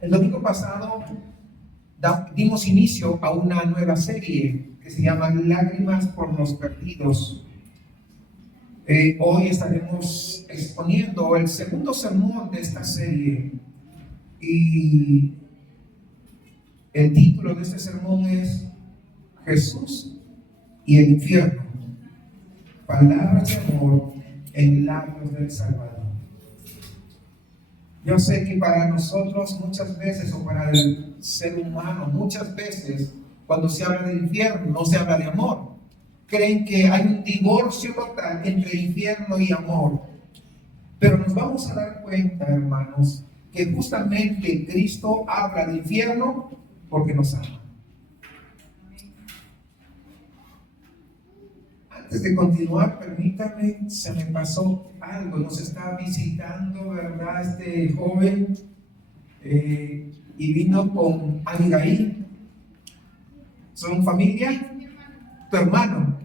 El domingo pasado dimos inicio a una nueva serie que se llama Lágrimas por los Perdidos. Hoy estaremos exponiendo el segundo sermón de esta serie y el título de este sermón es Jesús y el infierno, palabras de amor en labios del Salvador. Yo sé que para nosotros muchas veces, o para el ser humano muchas veces, cuando se habla del infierno no se habla de amor. Creen que hay un divorcio total entre infierno y amor. Pero nos vamos a dar cuenta, hermanos, que justamente Cristo habla del infierno porque nos ama. Antes de continuar, permítame, se me pasó algo. Nos está visitando, ¿verdad? Este joven y vino con Abigail. ¿Son familia? Tu hermano.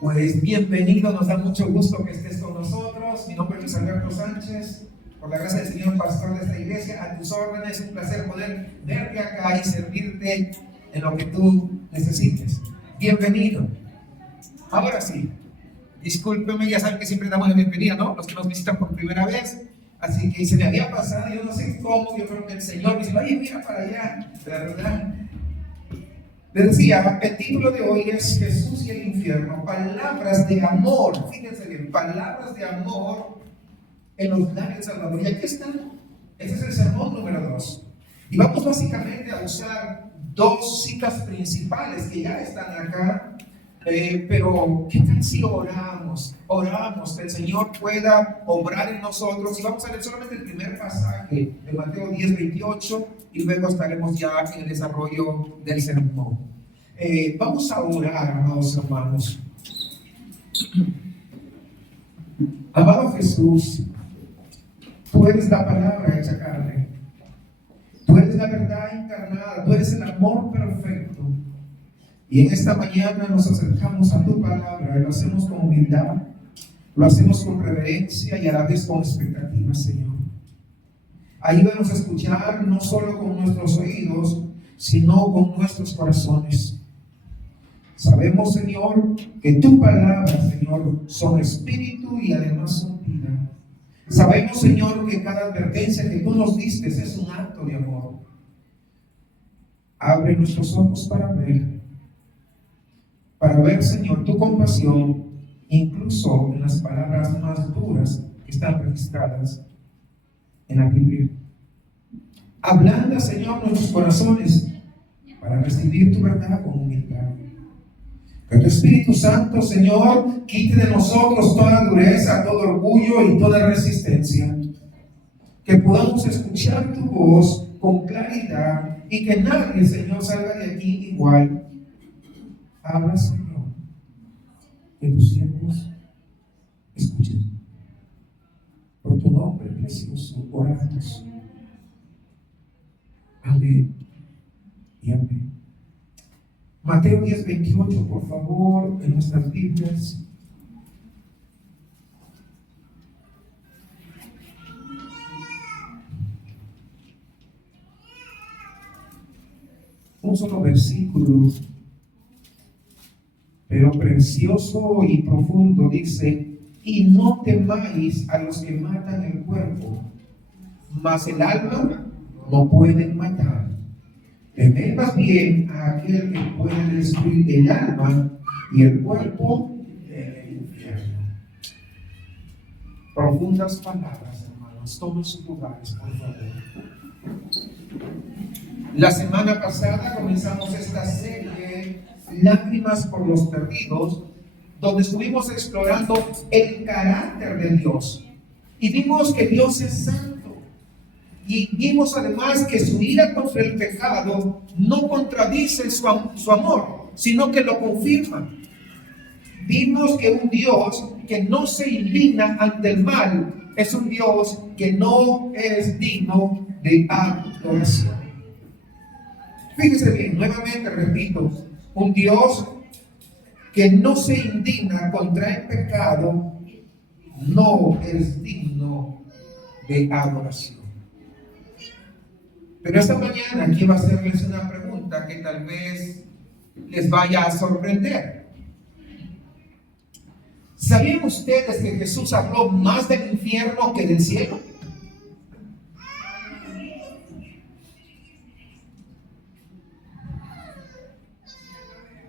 Pues bienvenido, nos da mucho gusto que estés con nosotros. Mi nombre es Luis Alberto Sánchez. Por la gracia del Señor, pastor de esta iglesia, a tus órdenes. Es un placer poder verte acá y servirte en lo que tú necesites. Bienvenido. Ahora sí, discúlpeme, ya saben que siempre damos la bienvenida, ¿no? Los que nos visitan por primera vez. Así que se me había pasado, yo no sé cómo, yo creo que el Señor me dice, oye, mira para allá, ¿verdad? Les decía, el título de hoy es Jesús y el infierno, palabras de amor. Fíjense bien, palabras de amor en los labios del Salvador. Y aquí están, este es el sermón número 2. Y vamos básicamente a usar dos citas principales que ya están acá. Pero ¿qué tal si oramos que el Señor pueda obrar en nosotros? Y vamos a leer solamente el primer pasaje de Mateo 10:28 y luego estaremos ya en el desarrollo del sermón. Vamos a orar, amados hermanos. Amado Jesús, tú eres la palabra hecha carne, tú eres la verdad encarnada, tú eres el amor perfecto. Y en esta mañana nos acercamos a tu palabra y lo hacemos con humildad, lo hacemos con reverencia y a la vez con expectativa, Señor. Ayúdanos a escuchar no solo con nuestros oídos, sino con nuestros corazones. Sabemos, Señor, que tu palabra, Señor, son espíritu y además son vida. Sabemos, Señor, que cada advertencia que tú nos diste es un acto de amor. Abre nuestros ojos para ver, Señor, tu compasión, incluso en las palabras más duras que están registradas en la Biblia. Ablanda, Señor, nuestros corazones para recibir tu verdad con humildad. Que tu Espíritu Santo, Señor, quite de nosotros toda dureza, todo orgullo y toda resistencia. Que podamos escuchar tu voz con claridad y que nadie, Señor, salga de aquí igual. Habla, Señor, que tus siervos escuchen. Por tu nombre precioso, oramos. Amén y amén. Mateo 10:28, por favor, en nuestras Biblias. Un solo versículo, pero precioso y profundo, dice: y no temáis a los que matan el cuerpo, mas el alma no pueden matar. Temed más bien a aquel que puede destruir el alma y el cuerpo en el infierno. Profundas palabras, hermanos. Tomen sus lugares, por favor. La semana pasada comenzamos esta serie Lágrimas por los Perdidos, donde estuvimos explorando el carácter de Dios y vimos que Dios es santo, y vimos además que su ira contra el pecado no contradice su amor, sino que lo confirma. Vimos que un Dios que no se indigna ante el mal es un Dios que no es digno de adoración. Fíjese bien, nuevamente repito, un Dios que no se indigna contra el pecado no es digno de adoración. Pero esta mañana quiero hacerles una pregunta que tal vez les vaya a sorprender. ¿Sabían ustedes que Jesús habló más del infierno que del cielo?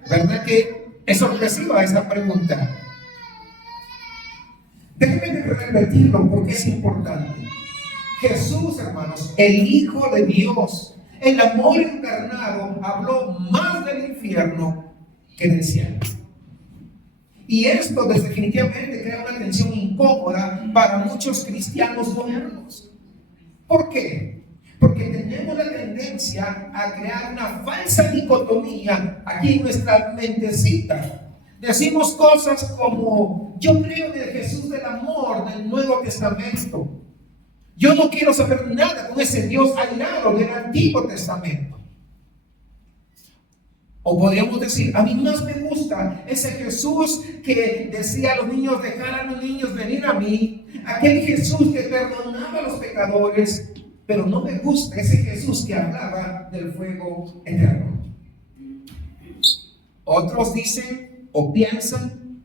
¿Verdad que es sorpresiva esa pregunta? Déjenme repetirlo porque es importante. Jesús, hermanos, el Hijo de Dios, el amor encarnado, habló más del infierno que del cielo. Y esto definitivamente crea una tensión incómoda para muchos cristianos modernos. ¿Por qué? Porque tenemos la tendencia a crear una falsa dicotomía aquí en nuestra mentecita. Decimos cosas como: yo creo en el Jesús del amor del Nuevo Testamento. Yo no quiero saber nada con ese Dios airado del Antiguo Testamento. O podríamos decir: a mí más me gusta ese Jesús que decía a los niños: dejad a los niños venir a mí. Aquel Jesús que perdonaba a los pecadores. Pero no me gusta ese Jesús que hablaba del fuego eterno. Otros dicen o piensan: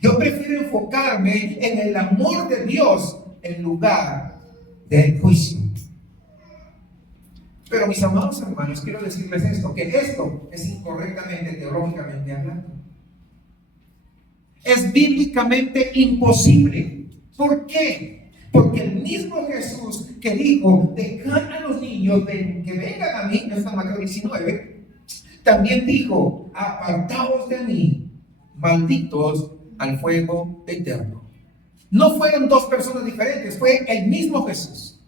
yo prefiero enfocarme en el amor de Dios en lugar del juicio. Pero mis amados hermanos, quiero decirles esto, que esto es incorrectamente teológicamente hablando. Es bíblicamente imposible. ¿Por qué? Porque el mismo Jesús que dijo: dejad a los niños que vengan a mí, en San Mateo 19, también dijo: apartaos de mí, malditos al fuego eterno. No fueron dos personas diferentes, fue el mismo Jesús.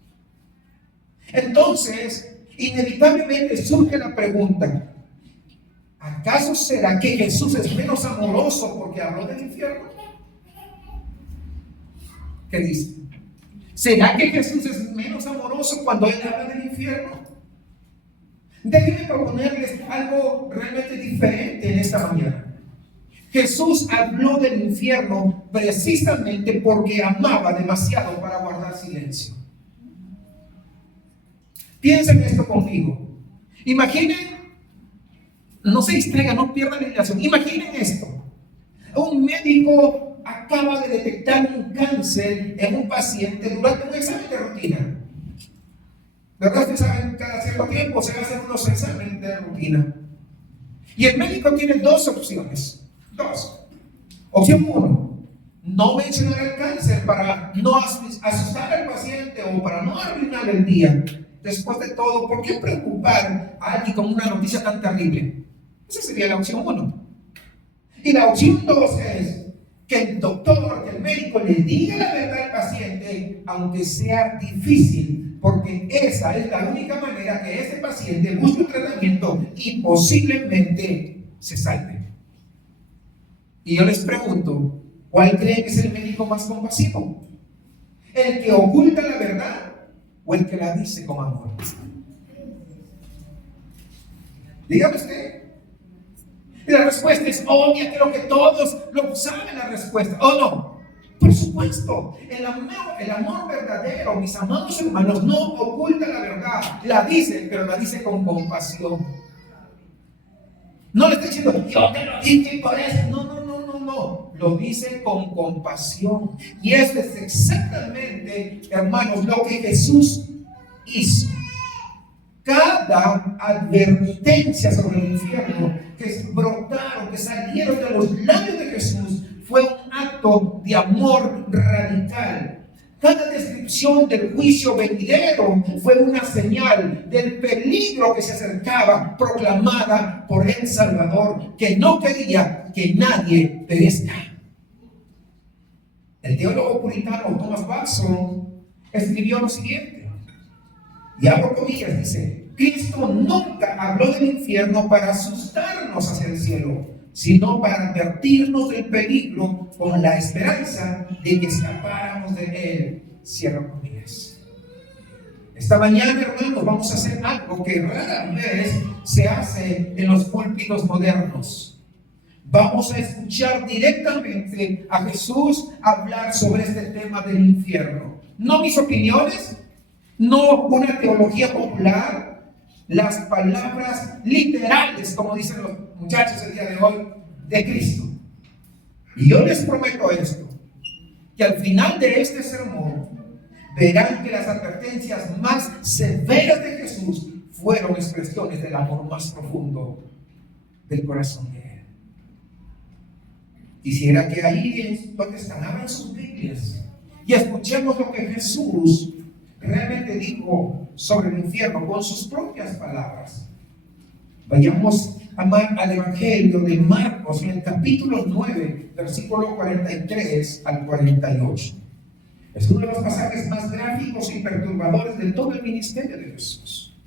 Entonces, inevitablemente surge la pregunta: ¿acaso será que Jesús es menos amoroso porque habló del infierno? ¿Qué dice? ¿Será que Jesús es menos amoroso cuando Él habla del infierno? Déjenme proponerles algo realmente diferente en esta mañana. Jesús habló del infierno precisamente porque amaba demasiado para guardar silencio. Piensen esto conmigo. Imaginen, no se distraigan, no pierdan la relación. Imaginen esto: un médico acaba de detectar un cáncer en un paciente durante un examen de rutina. ¿Verdad? Ustedes saben, cada cierto tiempo se hacen unos exámenes de rutina. Y el médico tiene dos opciones. Opción 1: no mencionar el cáncer para no asustar al paciente o para no arruinar el día. Después de todo, ¿por qué preocupar a alguien con una noticia tan terrible? Esa sería la opción 1. Y la opción 2 es que el doctor, que el médico le diga la verdad al paciente, aunque sea difícil, porque esa es la única manera que ese paciente busque un tratamiento y posiblemente se salve. Y yo les pregunto: ¿cuál creen que es el médico más compasivo? ¿El que oculta la verdad o el que la dice con amor? Dígame usted. Y la respuesta es obvia, creo que todos lo saben la respuesta. ¿O no? Por supuesto, el amor verdadero, mis amados hermanos, no oculta la verdad, la dice, pero la dice con compasión. No le está diciendo: yo te lo dije por eso. No. Lo dice con compasión. Y eso es exactamente, hermanos, lo que Jesús hizo. Cada advertencia sobre el infierno que brotaron, que salieron de los labios de Jesús, fue un acto de amor radical. Cada descripción del juicio venidero fue una señal del peligro que se acercaba, proclamada por el Salvador, que no quería que nadie perezca. El teólogo puritano Thomas Watson escribió lo siguiente, y abro comillas, dice: Cristo nunca habló del infierno para asustarnos hacia el cielo, sino para advertirnos del peligro con la esperanza de que escapáramos de él. Cierro comillas. Esta mañana, hermanos, vamos a hacer algo que rara vez se hace en los púlpitos modernos. Vamos a escuchar directamente a Jesús hablar sobre este tema del infierno. No mis opiniones, no una teología popular, las palabras literales, como dicen los muchachos el día de hoy, de Cristo. Y yo les prometo esto, que al final de este sermón verán que las advertencias más severas de Jesús fueron expresiones del amor más profundo del corazón de Él. Quisiera que ahí donde están, abran sus Biblias y escuchemos lo que Jesús realmente dijo sobre el infierno con sus propias palabras. Vayamos al Evangelio de Marcos en el capítulo 9, versículo 43 al 48. Es uno de los pasajes más gráficos y perturbadores de todo el ministerio de Jesús.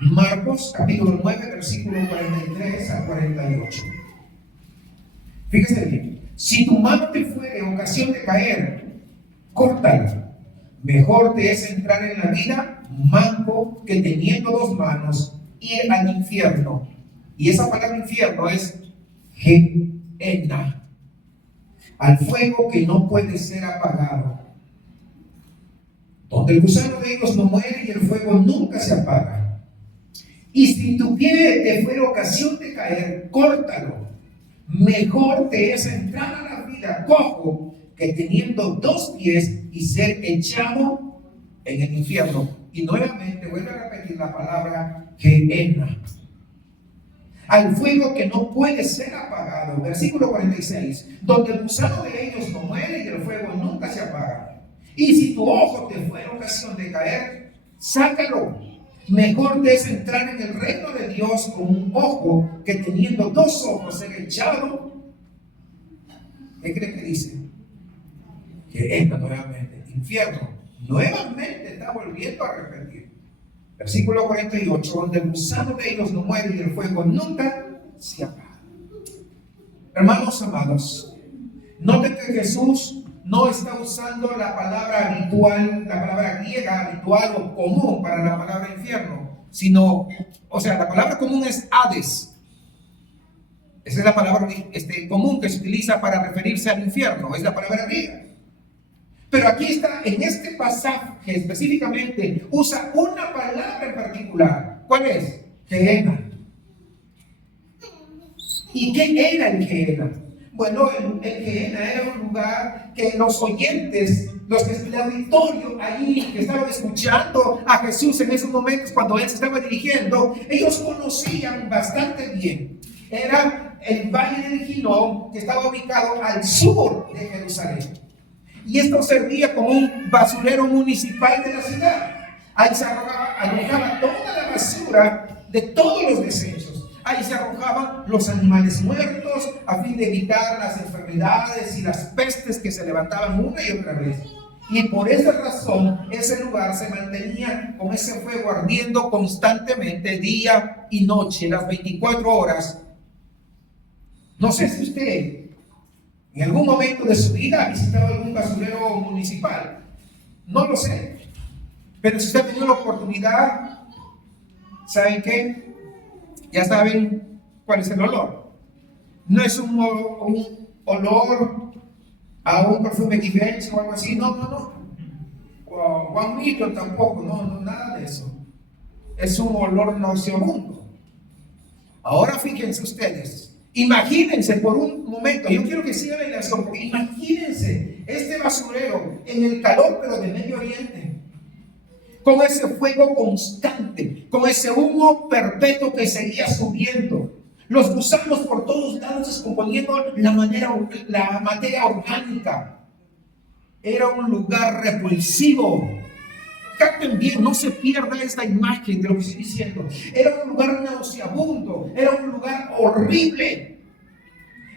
Marcos capítulo 9, versículo 43 al 48. Fíjese bien: si tu mano te fuere ocasión de caer, córtala. Mejor te es entrar en la vida manco que teniendo dos manos ir al infierno. Y esa palabra infierno es Gehenna, al fuego que no puede ser apagado, donde el gusano de ellos no muere y el fuego nunca se apaga. Y si tu pie te fuera ocasión de caer, córtalo. Mejor te es entrar a la vida cojo que teniendo dos pies y ser echado en el infierno. Y nuevamente vuelve a repetir la palabra Gehenna, al fuego que no puede ser apagado. Versículo 46, donde el gusano de ellos no muere y el fuego nunca se apaga. Y si tu ojo te fuera ocasión de caer, sácalo. Mejor te es entrar en el reino de Dios con un ojo que teniendo dos ojos ser echado. ¿Qué cree que dice? Que entra nuevamente, infierno. Nuevamente está volviendo a repetir. Versículo 48, donde el gusano de ellos no muere y el fuego nunca se apaga. Hermanos amados, noten que Jesús no está usando la palabra habitual, la palabra griega habitual o común para la palabra infierno, sino, la palabra común es Hades. Esa es la palabra común que se utiliza para referirse al infierno, es la palabra griega. Pero aquí está, en este pasaje específicamente, usa una palabra en particular. ¿Cuál es? Gehenna. ¿Y qué era el Gehenna? Bueno, el Gehenna era un lugar que los oyentes, el auditorio ahí que estaban escuchando a Jesús en esos momentos cuando Él se estaba dirigiendo, ellos conocían bastante bien. Era el Valle del Ginón, que estaba ubicado al sur de Jerusalén. Y esto servía como un basurero municipal de la ciudad. Ahí se arrojaba toda la basura de todos los desechos. Ahí se arrojaban los animales muertos a fin de evitar las enfermedades y las pestes que se levantaban una y otra vez. Y por esa razón ese lugar se mantenía con ese fuego ardiendo constantemente día y noche, las 24 horas. No sé si usted en algún momento de su vida ha visitado algún basurero municipal. No lo sé. Pero si usted ha tenido la oportunidad, ¿saben qué? Ya saben cuál es el olor. No es un olor a un perfume Givenchy o algo así. No. O a un Million tampoco. No, nada de eso. Es un olor nauseabundo. Ahora fíjense ustedes. Imagínense por un momento, yo quiero que sigan en la sombra, imagínense este basurero en el calor pero de Medio Oriente, con ese fuego constante, con ese humo perpetuo que seguía subiendo, los gusanos por todos lados descomponiendo la materia orgánica. Era un lugar repulsivo. Capten bien, no se pierda esta imagen de lo que estoy diciendo. Era un lugar nauseabundo, era un lugar horrible.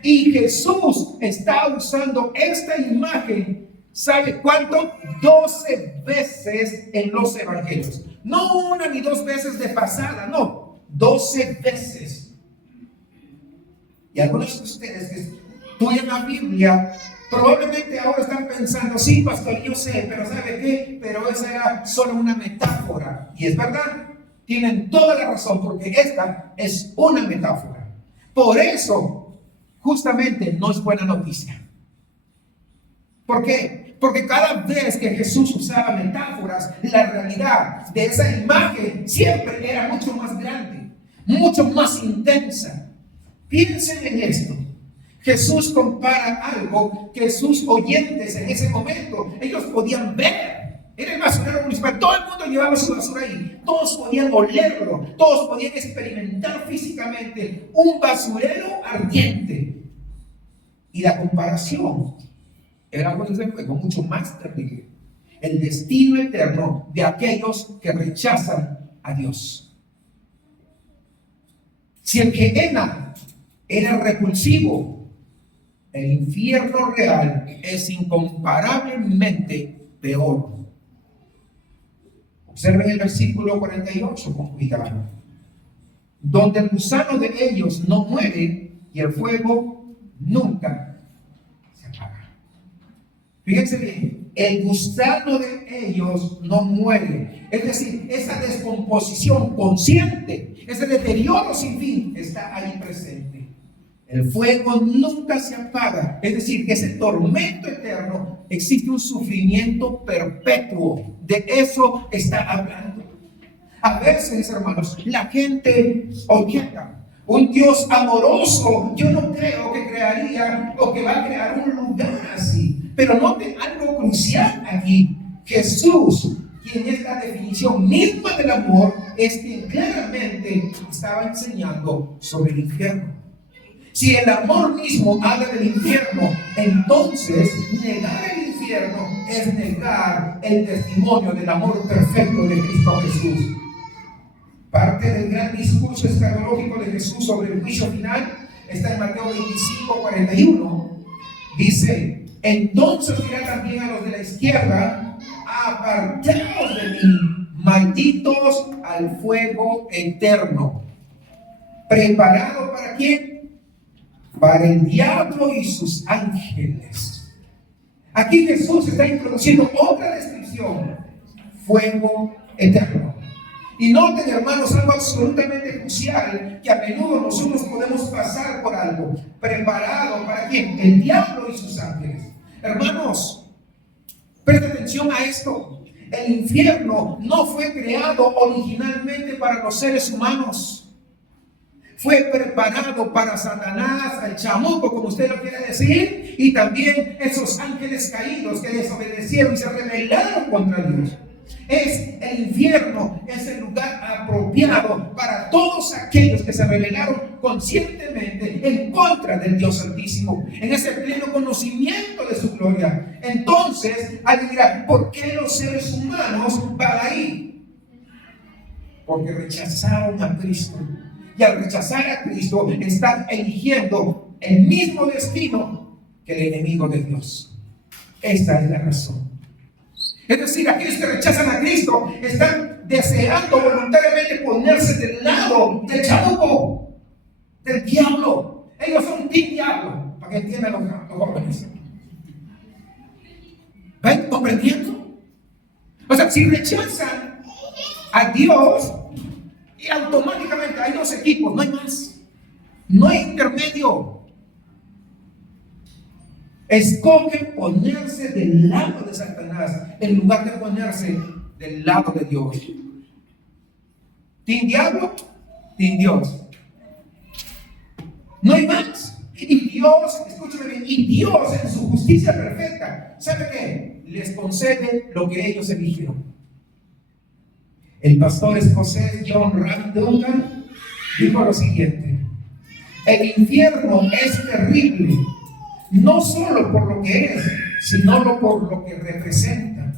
Y Jesús está usando esta imagen, ¿sabe cuánto? 12 veces en los evangelios. No una ni dos veces de pasada, no, 12 veces. Y algunos de ustedes que estudian la Biblia probablemente ahora están pensando, sí, pastor, yo sé, pero ¿sabe qué? Pero esa era solo una metáfora. Y es verdad, tienen toda la razón, porque esta es una metáfora. Por eso, justamente, no es buena noticia. ¿Por qué? Porque cada vez que Jesús usaba metáforas, la realidad de esa imagen siempre era mucho más grande, mucho más intensa. Piensen en esto. Jesús compara algo que sus oyentes en ese momento, ellos podían ver. Era el basurero municipal, todo el mundo llevaba su basura ahí, todos podían olerlo, todos podían experimentar físicamente un basurero ardiente. Y la comparación era algo desde luego mucho más terrible: el destino eterno de aquellos que rechazan a Dios. Si el Gehenna era repulsivo, el infierno real es incomparablemente peor. Observen el versículo 48 con cuidado: donde el gusano de ellos no muere y el fuego nunca se apaga. Fíjense bien, el gusano de ellos no muere. Es decir, esa descomposición consciente, ese deterioro sin fin está ahí presente. El fuego nunca se apaga. Es decir, que ese tormento eterno, existe un sufrimiento perpetuo. De eso está hablando. A veces, hermanos, la gente objeta: un Dios amoroso, yo no creo que crearía o que va a crear un lugar así. Pero noten algo crucial aquí. Jesús, quien es la definición misma del amor, es quien claramente estaba enseñando sobre el infierno. Si el amor mismo habla del infierno, entonces negar el infierno es negar el testimonio del amor perfecto de Cristo Jesús. Parte del gran discurso escatológico de Jesús sobre el juicio final está en Mateo 25:41. Dice: entonces dirá también a los de la izquierda: apartaos de mí, malditos, al fuego eterno, preparado ¿para quién? Para el diablo y sus ángeles. Aquí Jesús está introduciendo otra descripción: fuego eterno. Y noten, hermanos, algo absolutamente crucial que a menudo nosotros podemos pasar por alto. ¿Preparado para quién? El diablo y sus ángeles. Hermanos, presten atención a esto. El infierno no fue creado originalmente para los seres humanos. Fue preparado para Satanás, al chamuco, como usted lo quiere decir, y también esos ángeles caídos que desobedecieron y se rebelaron contra Dios. El infierno es el lugar apropiado para todos aquellos que se rebelaron conscientemente en contra del Dios Santísimo, en ese pleno conocimiento de su gloria. Entonces, alguien dirá: ¿por qué los seres humanos van ahí? Porque rechazaron a Cristo. Y al rechazar a Cristo, están eligiendo el mismo destino que el enemigo de Dios. Esta es la razón. Es decir, aquellos que rechazan a Cristo están deseando voluntariamente ponerse del lado del chamuco, del diablo. Ellos son team diablo, para que entiendan los jóvenes. ¿Ven? ¿Comprendiendo? O sea, si rechazan a Dios, y automáticamente hay dos equipos, no hay más, no hay intermedio. Escogen ponerse del lado de Satanás en lugar de ponerse del lado de Dios. ¿Team diablo? Team Dios. No hay más. Y Dios, escúchame bien, y Dios en su justicia perfecta, ¿sabe qué? Les concede lo que ellos eligieron. El pastor escocés John Ram Duncan dijo lo siguiente: el infierno es terrible, no solo por lo que es, sino por lo que representa.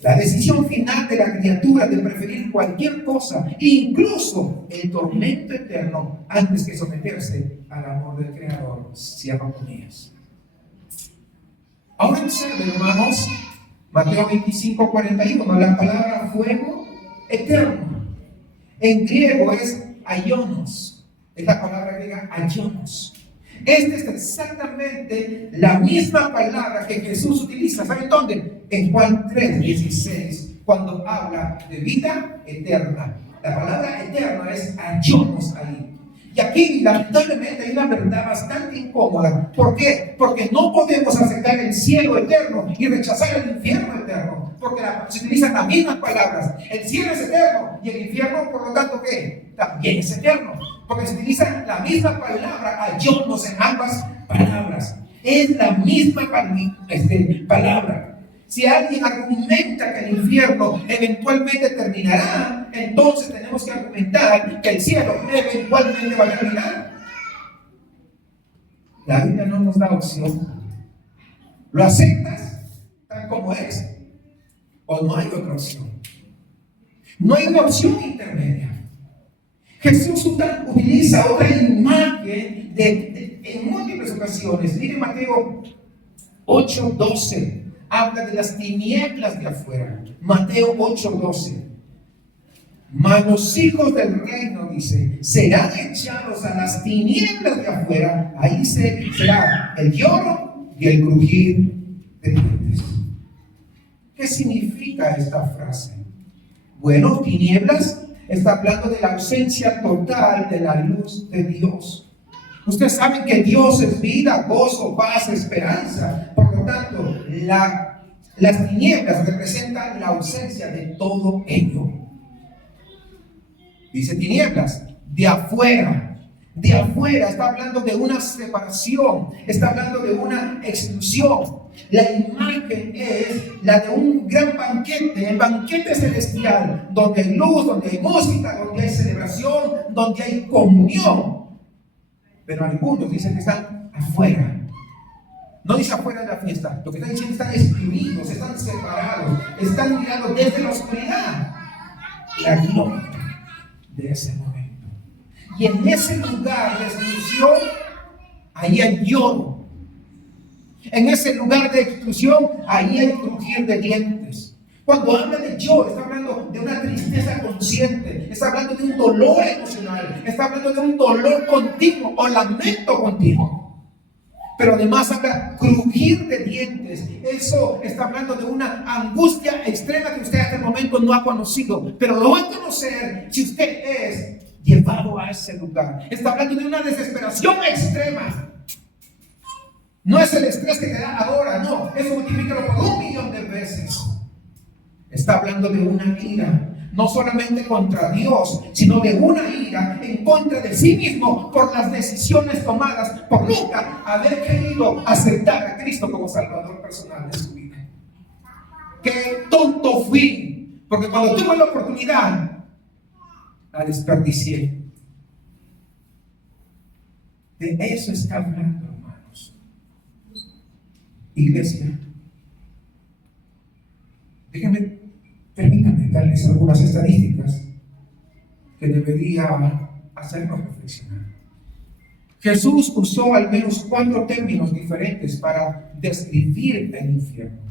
La decisión final de la criatura de preferir cualquier cosa, incluso el tormento eterno, antes que someterse al amor del Creador. Cierro comillas. Ahora observen, hermanos, Mateo 25:41, la palabra fuego eterno. En griego es aionos. Es la palabra griega aionos. Esta es exactamente la misma palabra que Jesús utiliza. ¿Saben dónde? En Juan 3:16, cuando habla de vida eterna. La palabra eterna es aionos ahí. Y aquí, lamentablemente, hay una verdad bastante incómoda. ¿Por qué? Porque no podemos aceptar el cielo eterno y rechazar el infierno eterno. Porque se utilizan las mismas palabras. El cielo es eterno y el infierno, por lo tanto, ¿qué? También es eterno. Porque se utiliza la misma palabra, ayomos, en ambas palabras. Es la misma palabra. Si alguien argumenta que el infierno eventualmente terminará, entonces tenemos que argumentar que el cielo eventualmente va a terminar. La Biblia no nos da opción. ¿Lo aceptas tal como es? ¿O no hay otra opción? No hay una opción intermedia. Jesús utiliza otra imagen en múltiples ocasiones. Mire Mateo 8:12. Habla de las tinieblas de afuera. Mateo 8:12. Mas los hijos del reino, dice, serán echados a las tinieblas de afuera. Ahí será el lloro y el crujir de dientes. ¿Qué significa esta frase? Bueno, tinieblas está hablando de la ausencia total de la luz de Dios. Ustedes saben que Dios es vida, gozo, paz, esperanza. Por lo tanto, las tinieblas representan la ausencia de todo ello. Dice tinieblas, de afuera. De afuera está hablando de una separación, está hablando de una exclusión. La imagen es la de un gran banquete, el banquete celestial, donde hay luz, donde hay música, donde hay celebración, donde hay comunión. Pero algunos dicen que están afuera. No dice afuera de la fiesta, lo que están diciendo están excluidos, están separados, están mirando desde la oscuridad la gloria de ese momento. Y en ese lugar de exclusión, ahí hay lloro. En ese lugar de exclusión, ahí hay crujir de dientes. Cuando habla de lloro, está hablando de una tristeza consciente, está hablando de un dolor emocional, está hablando de un dolor continuo o lamento continuo. Pero además habla crujir de dientes. Eso está hablando de una angustia extrema que usted hasta el momento no ha conocido, pero lo va a conocer si usted es llevado a ese lugar. Está hablando de una desesperación extrema. No es el estrés que te da ahora, no, eso multiplícalo por 1,000,000 de veces. Está hablando de una ira, no solamente contra Dios, sino de una ira en contra de sí mismo por las decisiones tomadas, por nunca haber querido aceptar a Cristo como Salvador personal de su vida. ¡Qué tonto fui! Porque cuando tuve la oportunidad, la desperdicié. De eso está hablando, hermanos. Iglesia, permítanme darles algunas estadísticas que debería hacernos reflexionar. Jesús usó al menos 4 términos diferentes para describir el infierno.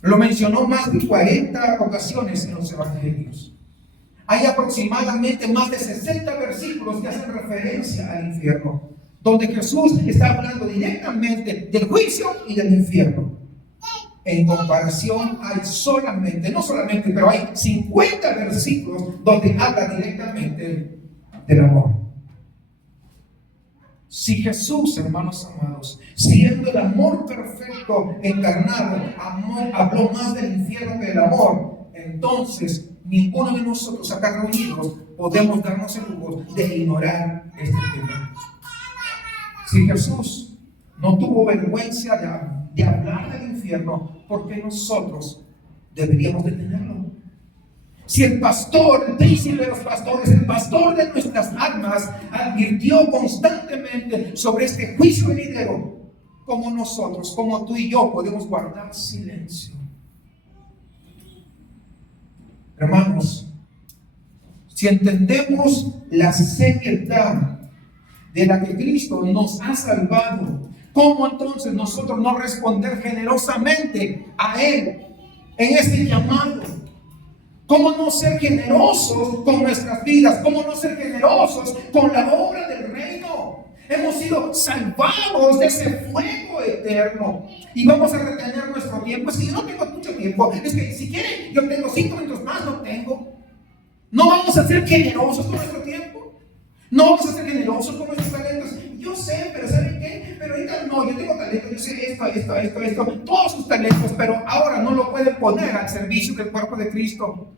Lo mencionó más de 40 ocasiones en los evangelios. Hay aproximadamente más de 60 versículos que hacen referencia al infierno, donde Jesús está hablando directamente del juicio y del infierno. En comparación hay no solamente, pero hay 50 versículos donde habla directamente del amor. Si Jesús, hermanos amados, siendo el amor perfecto encarnado, habló más del infierno que del amor, entonces ninguno de nosotros acá reunidos podemos darnos el lujo de ignorar este tema. Si Jesús no tuvo vergüenza de hablar del infierno, ¿por qué nosotros deberíamos de tenerlo? Si el pastor, el príncipe de los pastores, el pastor de nuestras almas, advirtió constantemente sobre este juicio venidero, como nosotros, como tú y yo, podemos guardar silencio. Hermanos, si entendemos la seriedad de la que Cristo nos ha salvado, ¿cómo entonces nosotros no responder generosamente a Él en este llamado? ¿Cómo no ser generosos con nuestras vidas? ¿Cómo no ser generosos con la obra del reino? Hemos sido salvados de ese fuego eterno y vamos a retener nuestro tiempo. Es que yo no tengo mucho tiempo. Es que si quieren, yo tengo 5 minutos más, no tengo. No vamos a ser generosos con nuestro tiempo. No vamos a ser generosos con nuestros talentos. Yo sé, pero ¿saben qué? Pero ahorita no, yo tengo talento, yo sé esto, todos sus talentos, pero ahora no lo pueden poner al servicio del cuerpo de Cristo.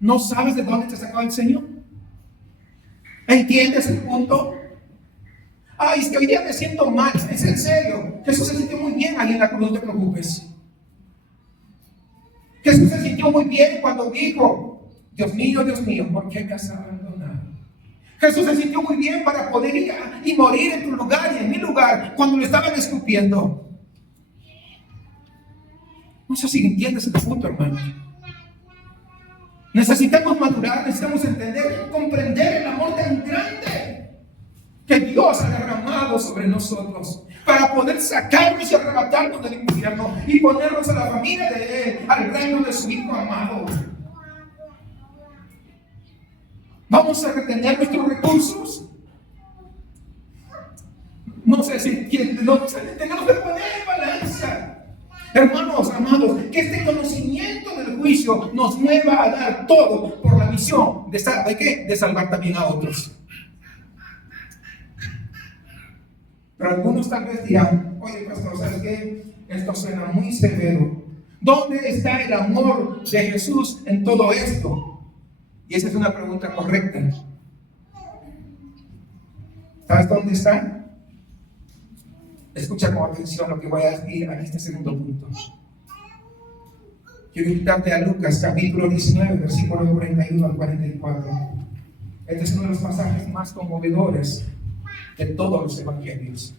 ¿No sabes de dónde te sacó el Señor? ¿Entiendes el punto? Ay, es que hoy día me siento mal. Es en serio. Jesús se sintió muy bien ahí en la cruz, no te preocupes. Jesús se sintió muy bien cuando dijo: Dios mío, ¿por qué me has abandonado? Jesús se sintió muy bien para poder ir y morir en tu lugar y en mi lugar cuando le estaban escupiendo. No sé si entiendes el punto, hermano. Necesitamos madurar, necesitamos entender, comprender el amor tan grande que Dios ha derramado sobre nosotros para poder sacarnos y arrebatarnos del infierno y ponernos a la familia de Él, al reino de su Hijo amado. ¿Vamos a retener nuestros recursos? No sé si tenemos que poner en balanza. Hermanos, amados, que este conocimiento del juicio nos mueva a dar todo por la misión ¿de qué? De salvar también a otros. Pero algunos tal vez dirán: oye, pastor, ¿sabes qué? Esto suena muy severo. ¿Dónde está el amor de Jesús en todo esto? Y esa es una pregunta correcta. ¿Sabes dónde está? Escucha con atención lo que voy a decir en este segundo punto. Quiero invitarte a Lucas capítulo 19, versículos 41 al 44. Este es uno de los pasajes más conmovedores de todos los evangelios.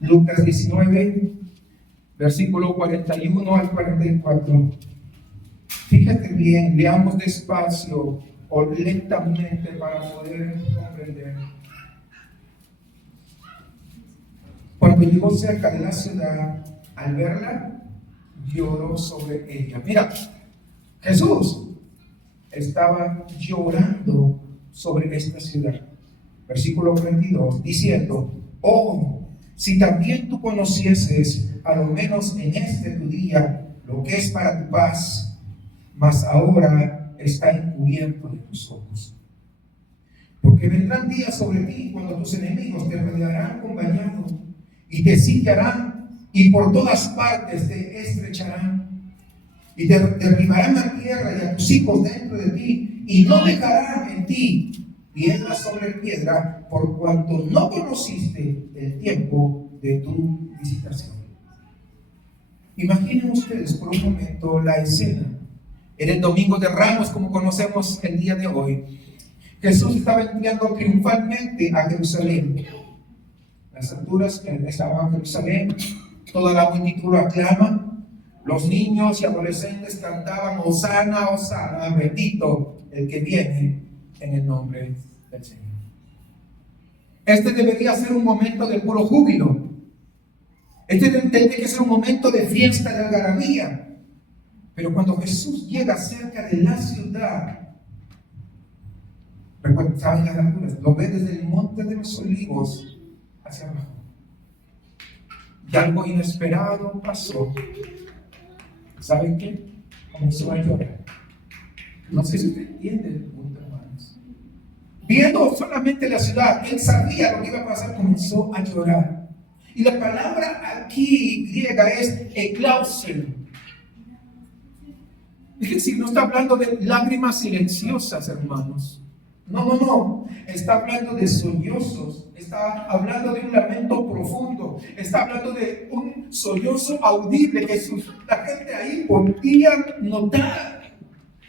Lucas 19, versículo 41 al 44. Fíjate bien, leamos despacio o lentamente para poder comprender. Cuando llegó cerca de la ciudad, al verla, lloró sobre ella. Mira, Jesús estaba llorando sobre esta ciudad. Versículo 22, diciendo: oh, si también tú conocieses, a lo menos en este tu día, lo que es para tu paz, mas ahora está encubierto de tus ojos. Porque vendrán días sobre ti cuando tus enemigos te rodearán con vallado y te sitiarán y por todas partes te estrecharán y te derribarán a tierra y a tus hijos dentro de ti y no dejarán en ti piedra sobre piedra por cuanto no conociste el tiempo de tu visitación. Imaginen ustedes por un momento la escena. En el Domingo de Ramos, como conocemos el día de hoy, Jesús estaba entrando triunfalmente a Jerusalén. Las alturas estaban en Jerusalén, toda la multitud lo aclama, los niños y adolescentes cantaban: Hosana, Hosana, bendito el que viene en el nombre del Señor. Este debería ser un momento de puro júbilo. Este tiene que ser un momento de fiesta, de algarabía. Pero cuando Jesús llega cerca de la ciudad, ¿saben las alturas? Lo ve desde el monte de los olivos hacia abajo. Y algo inesperado pasó. ¿Saben qué? Comenzó a llorar. No sé si usted entiende el punto, hermanos. Viendo solamente la ciudad, él sabía lo que iba a pasar, comenzó a llorar. Y la palabra aquí griega es eklausen. Es decir, no está hablando de lágrimas silenciosas, hermanos. No. Está hablando de sollozos. Está hablando de un lamento profundo. Está hablando de un sollozo audible que la gente ahí podía notar.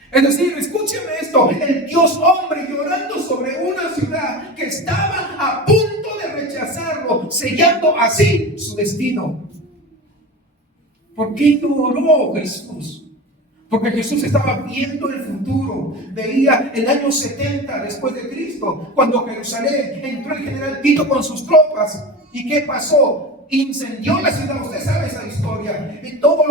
Es decir, escúcheme esto: el Dios hombre llorando sobre una ciudad que estaba a punto de rechazarlo, sellando así su destino. ¿Por qué lloró Jesús? Porque Jesús estaba viendo el futuro. Veía el año 70 después de Cristo, cuando Jerusalén entró el general Tito con sus tropas. ¿Y qué pasó? Incendió la ciudad. Usted sabe esa historia. Y todas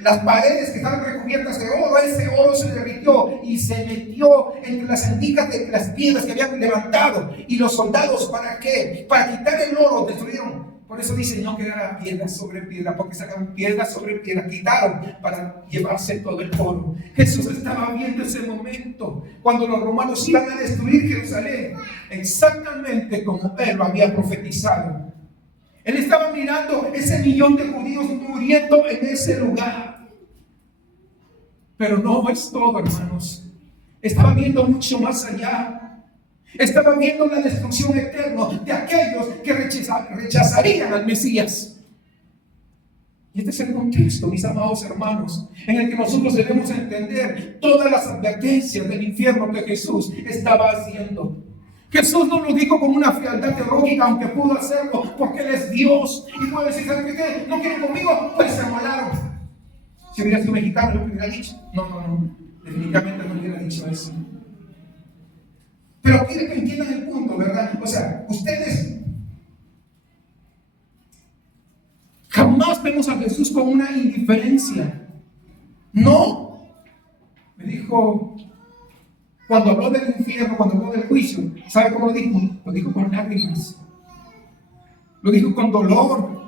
las paredes que estaban recubiertas de oro, ese oro se derritió y se metió entre las endijas de las piedras que habían levantado. Y los soldados, ¿para qué? Para quitar el oro, destruyeron Por eso dice no quedará piedra sobre piedra, porque sacaron piedra sobre piedra, quitaron para llevarse todo el oro. Jesús estaba viendo ese momento cuando los romanos iban a destruir Jerusalén, exactamente como él lo había profetizado. Él estaba mirando ese millón de judíos muriendo en ese lugar. Pero no es todo, hermanos. Estaba viendo mucho más allá. Estaba viendo la destrucción eterna de aquellos que rechazarían al Mesías. Y este es el contexto, mis amados hermanos, en el que nosotros debemos entender todas las advertencias del infierno que Jesús estaba haciendo. Jesús no lo dijo con una frialdad teológica, aunque pudo hacerlo porque Él es Dios. Y puede decir, ¿saben qué? ¿No quieren conmigo? Pues se amolaron. Si hubiera sido mexicano, ¿lo hubiera dicho? No. Definitivamente no hubiera dicho eso. Pero quiere que entiendan el punto, ¿verdad? O sea, ustedes jamás vemos a Jesús con una indiferencia. No. Me dijo, cuando habló del infierno, cuando habló del juicio, ¿sabe cómo lo dijo? Lo dijo con lágrimas. Lo dijo con dolor.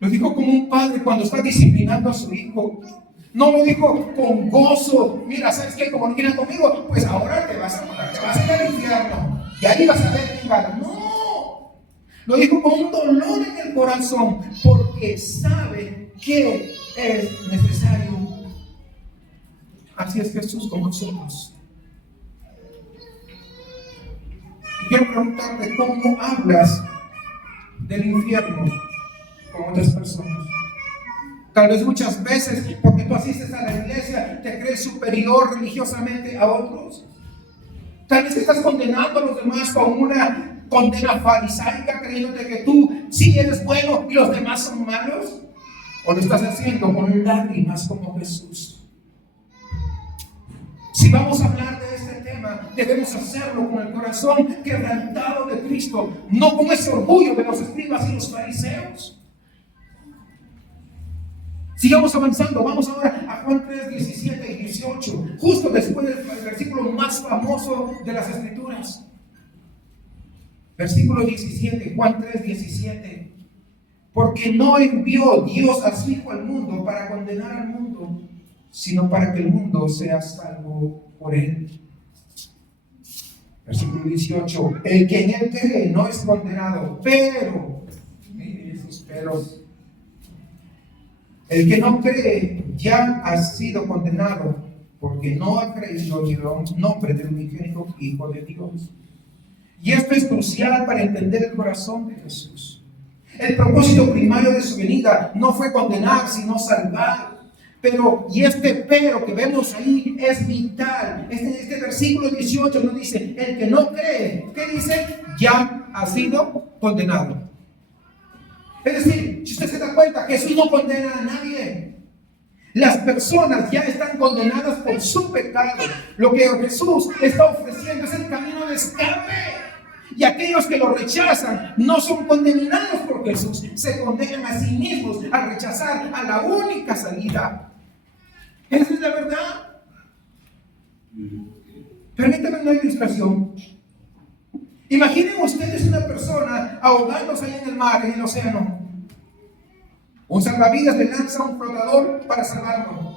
Lo dijo como un padre cuando está disciplinando a su hijo. No lo dijo con gozo. Mira, ¿sabes qué? Como no quieres conmigo, pues ahora te vas a ir al infierno. Y ahí vas a ver quién gana. No. Lo dijo con un dolor en el corazón, porque sabe que es necesario. Así es Jesús con nosotros. Y quiero preguntarte, ¿cómo hablas del infierno con otras personas? Tal vez muchas veces, porque tú asistes a la iglesia, te crees superior religiosamente a otros. Tal vez estás condenando a los demás con una condena farisaica, creyéndote que tú sí eres bueno y los demás son malos. ¿O lo estás haciendo con lágrimas como Jesús? Si vamos a hablar de este tema, debemos hacerlo con el corazón quebrantado de Cristo, no con ese orgullo de los escribas y los fariseos. Sigamos avanzando, vamos ahora a Juan 3, 17 y 18, justo después del versículo más famoso de las Escrituras. Versículo 17, Juan 3, 17. Porque no envió Dios a su Hijo al mundo para condenar al mundo, sino para que el mundo sea salvo por él. Versículo 18. El que en él cree no es condenado, pero, miren esos peros, el que no cree ya ha sido condenado porque no ha creído en el nombre del unigénito Hijo de Dios. Y esto es crucial para entender el corazón de Jesús. El propósito primario de su venida no fue condenar, sino salvar. Pero que vemos ahí es vital. Este versículo 18 nos dice, el que no cree, ¿qué dice? Ya ha sido condenado. Es decir, si usted se da cuenta, Jesús no condena a nadie. Las personas ya están condenadas por su pecado. Lo que Jesús está ofreciendo es el camino de escape. Y aquellos que lo rechazan no son condenados por Jesús, se condenan a sí mismos al rechazar a la única salida. Esa es la verdad. Permítanme una ilustración. Imaginen ustedes una persona ahogándose ahí en el mar, en el océano. Un salvavidas le lanza un flotador para salvarlo.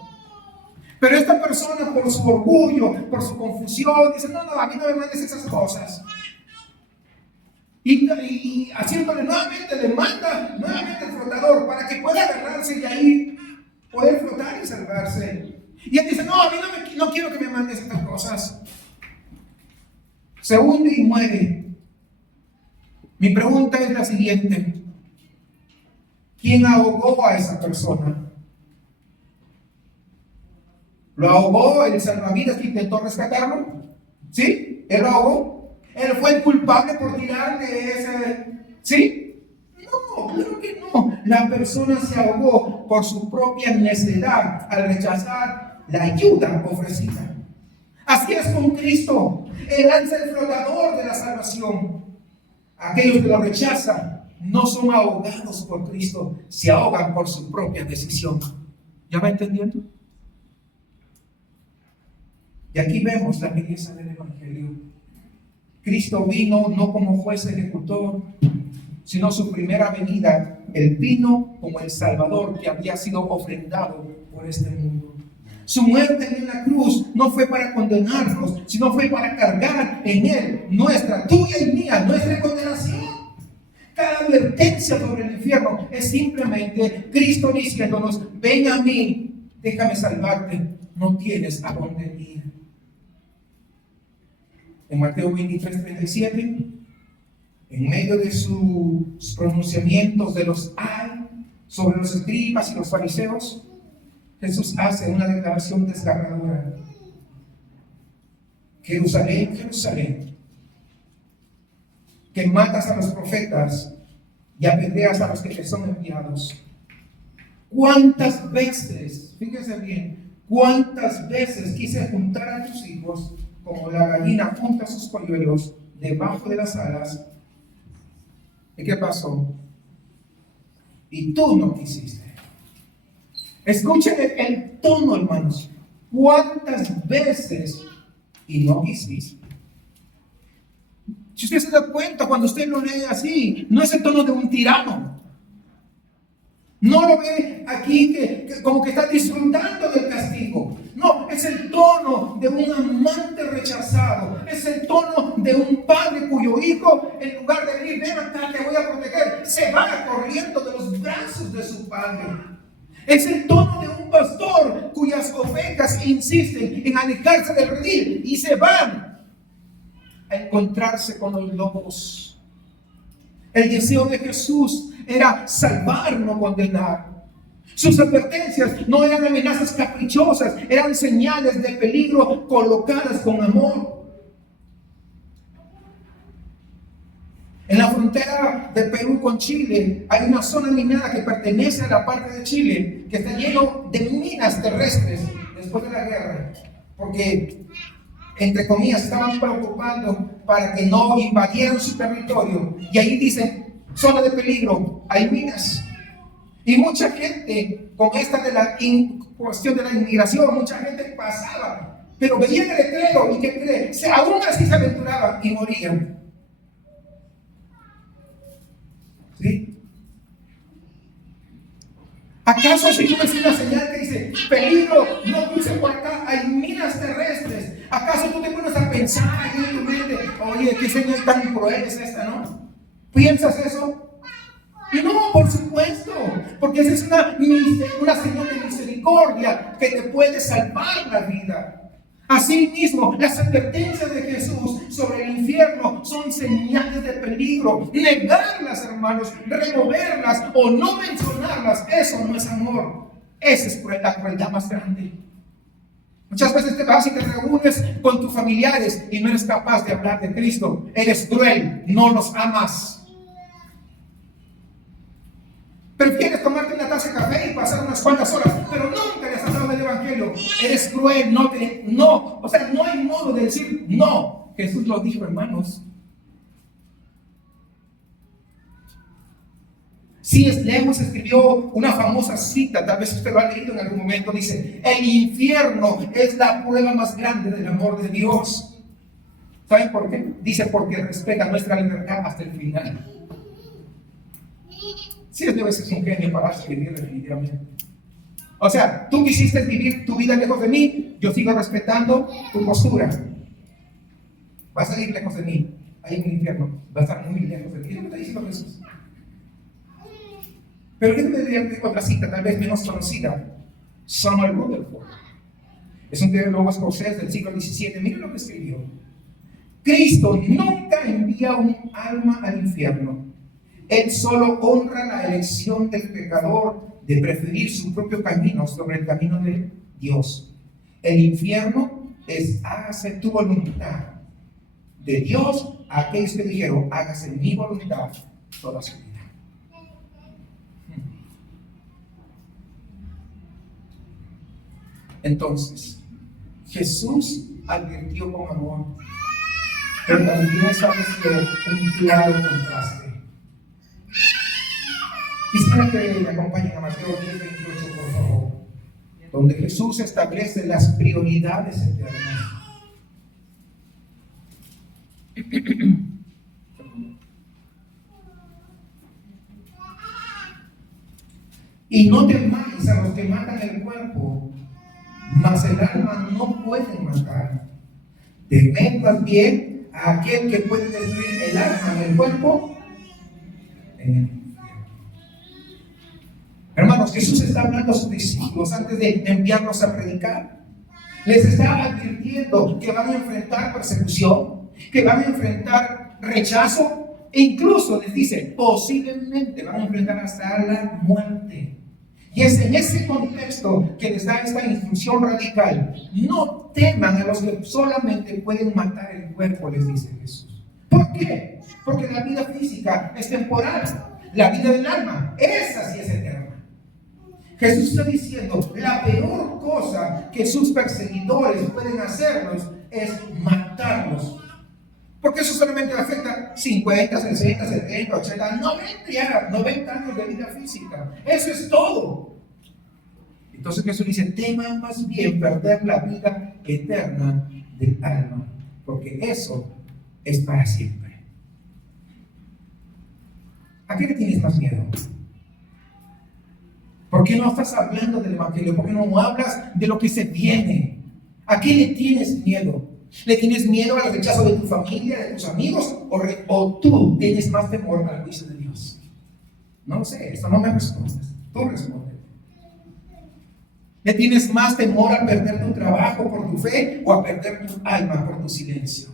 Pero esta persona, por su orgullo, por su confusión, dice, no, a mí no me mandes esas cosas. Y haciéndole nuevamente, le manda nuevamente el flotador para que pueda agarrarse y ahí poder flotar y salvarse. Y él dice, no, a mí no quiero que me mandes estas cosas. Se hunde y muere. Mi pregunta es la siguiente. ¿Quién ahogó a esa persona? ¿Lo ahogó el salvavidas que intentó rescatarlo? ¿Sí? ¿Él lo ahogó? ¿Él fue el culpable por tirarle ese? ¿Sí? No, claro que no. La persona se ahogó por su propia necedad al rechazar la ayuda ofrecida. Así es con Cristo. Él lanza el flotador de la salvación. Aquellos que lo rechazan no son ahogados por Cristo, se ahogan por su propia decisión. ¿Ya va entendiendo? Y aquí vemos la belleza del Evangelio. Cristo vino no como juez ejecutor, sino su primera venida. Él vino como el Salvador que había sido ofrendado por este mundo. Su muerte en la cruz no fue para condenarnos, sino fue para cargar en Él nuestra, tuya y mía, nuestra condenación. Cada advertencia sobre el infierno es simplemente Cristo diciéndonos: ven a mí, déjame salvarte, no tienes a dónde ir. En Mateo 23:37, en medio de sus pronunciamientos de los ay sobre los escribas y los fariseos, Jesús hace una declaración desgarradora. Jerusalén, Jerusalén, que matas a los profetas y apedreas a los que te son enviados. ¿Cuántas veces, fíjese bien, cuántas veces quise juntar a tus hijos como la gallina junta sus polluelos debajo de las alas? ¿Y qué pasó? Y tú no quisiste. Escuchen el tono, hermanos. ¿Cuántas veces y no quisiste? Si usted se da cuenta, cuando usted lo lee así, no es el tono de un tirano. No lo ve aquí que como que está disfrutando del castigo. No, es el tono de un amante rechazado. Es el tono de un padre cuyo hijo, en lugar de venir, ven acá, te voy a proteger, se va corriendo de los brazos de su padre. Es el tono de un pastor cuyas ovejas insisten en alejarse del redil y se van a encontrarse con los lobos. El deseo de Jesús era salvar, no condenar. Sus advertencias no eran amenazas caprichosas, eran señales de peligro colocadas con amor. En la frontera de Perú con Chile hay una zona minada que pertenece a la parte de Chile que está lleno de minas terrestres después de la guerra, porque, entre comillas, estaban preocupando para que no invadieran su territorio. Y ahí dicen: zona de peligro, hay minas. Y mucha gente, con esta de la cuestión de la inmigración, mucha gente pasaba, pero veían el letrero y ¿qué creen? Aún así se aventuraban y morían. ¿Sí? ¿Acaso si tú ves una señal que dice peligro, no cruce por acá, hay minas terrestres? ¿Acaso tú te pones a pensar en tu mente, oye, qué señal tan cruel es esta, no? ¿Piensas eso? No, por supuesto, porque esa es una señal de misericordia que te puede salvar la vida. Asimismo, las advertencias de Jesús sobre el infierno son señales de peligro. Negarlas, hermanos, removerlas o no mencionarlas, eso no es amor. Esa es la crueldad más grande. Muchas veces te vas y te reúnes con tus familiares y no eres capaz de hablar de Cristo. Eres cruel, no los amas. Prefieres tomarte una taza de café y pasar unas cuantas horas, pero nunca les has hablado del Evangelio. Eres cruel, no, o sea, no hay modo de decir no. Jesús lo dijo, hermanos. C.S. Lewis escribió una famosa cita, tal vez usted lo ha leído en algún momento, dice: el infierno es la prueba más grande del amor de Dios. ¿Saben por qué? Dice: porque respeta nuestra libertad hasta el final. Sí, debe ser un genio para escribir definitivamente. O sea, tú quisiste vivir tu vida lejos de mí, yo sigo respetando tu postura. Vas a ir lejos de mí, ahí en el infierno, vas a estar muy lejos de mí. ¿Qué me está diciendo Jesús? Pero déjame leer otra cita, tal vez menos conocida. Samuel Rutherford. Es un teólogo escocés del siglo XVII. Miren lo que escribió: Cristo nunca envía un alma al infierno. Él solo honra la elección del pecador de preferir su propio camino sobre el camino de Dios. El infierno es hágase tu voluntad. De Dios a aquellos que dijeron hágase mi voluntad toda su vida. Entonces, Jesús advirtió con amor, pero también estableció un claro contraste. Quisiera que me acompañen a Mateo 10:28, por favor, donde Jesús establece las prioridades eternas. Y no temáis a los que matan el cuerpo, mas el alma no pueden matar. Temed más bien a aquel que puede destruir el alma y el cuerpo en el infierno. Hermanos, Jesús está hablando a sus discípulos antes de enviarlos a predicar. Les está advirtiendo que van a enfrentar persecución, que van a enfrentar rechazo, e incluso les dice, posiblemente van a enfrentar hasta la muerte. Y es en ese contexto que les da esta instrucción radical. No teman a los que solamente pueden matar el cuerpo, les dice Jesús. ¿Por qué? Porque la vida física es temporal. La vida del alma, esa sí es eterna. Jesús está diciendo, la peor cosa que sus perseguidores pueden hacerlos es matarlos. Porque eso solamente afecta 50, 60, 70, 80, 90 años de vida física. Eso es todo. Entonces Jesús dice, teman más bien perder la vida eterna del alma, porque eso es para siempre. ¿A qué le tienes más miedo? ¿Por qué no estás hablando del evangelio? ¿Por qué no hablas de lo que se viene? ¿A qué le tienes miedo? ¿Le tienes miedo al rechazo de tu familia, de tus amigos? ¿O tú tienes más temor al juicio de Dios? No lo sé, esto no me respondes. Tú respondes. ¿Le tienes más temor a perder tu trabajo por tu fe o a perder tu alma por tu silencio?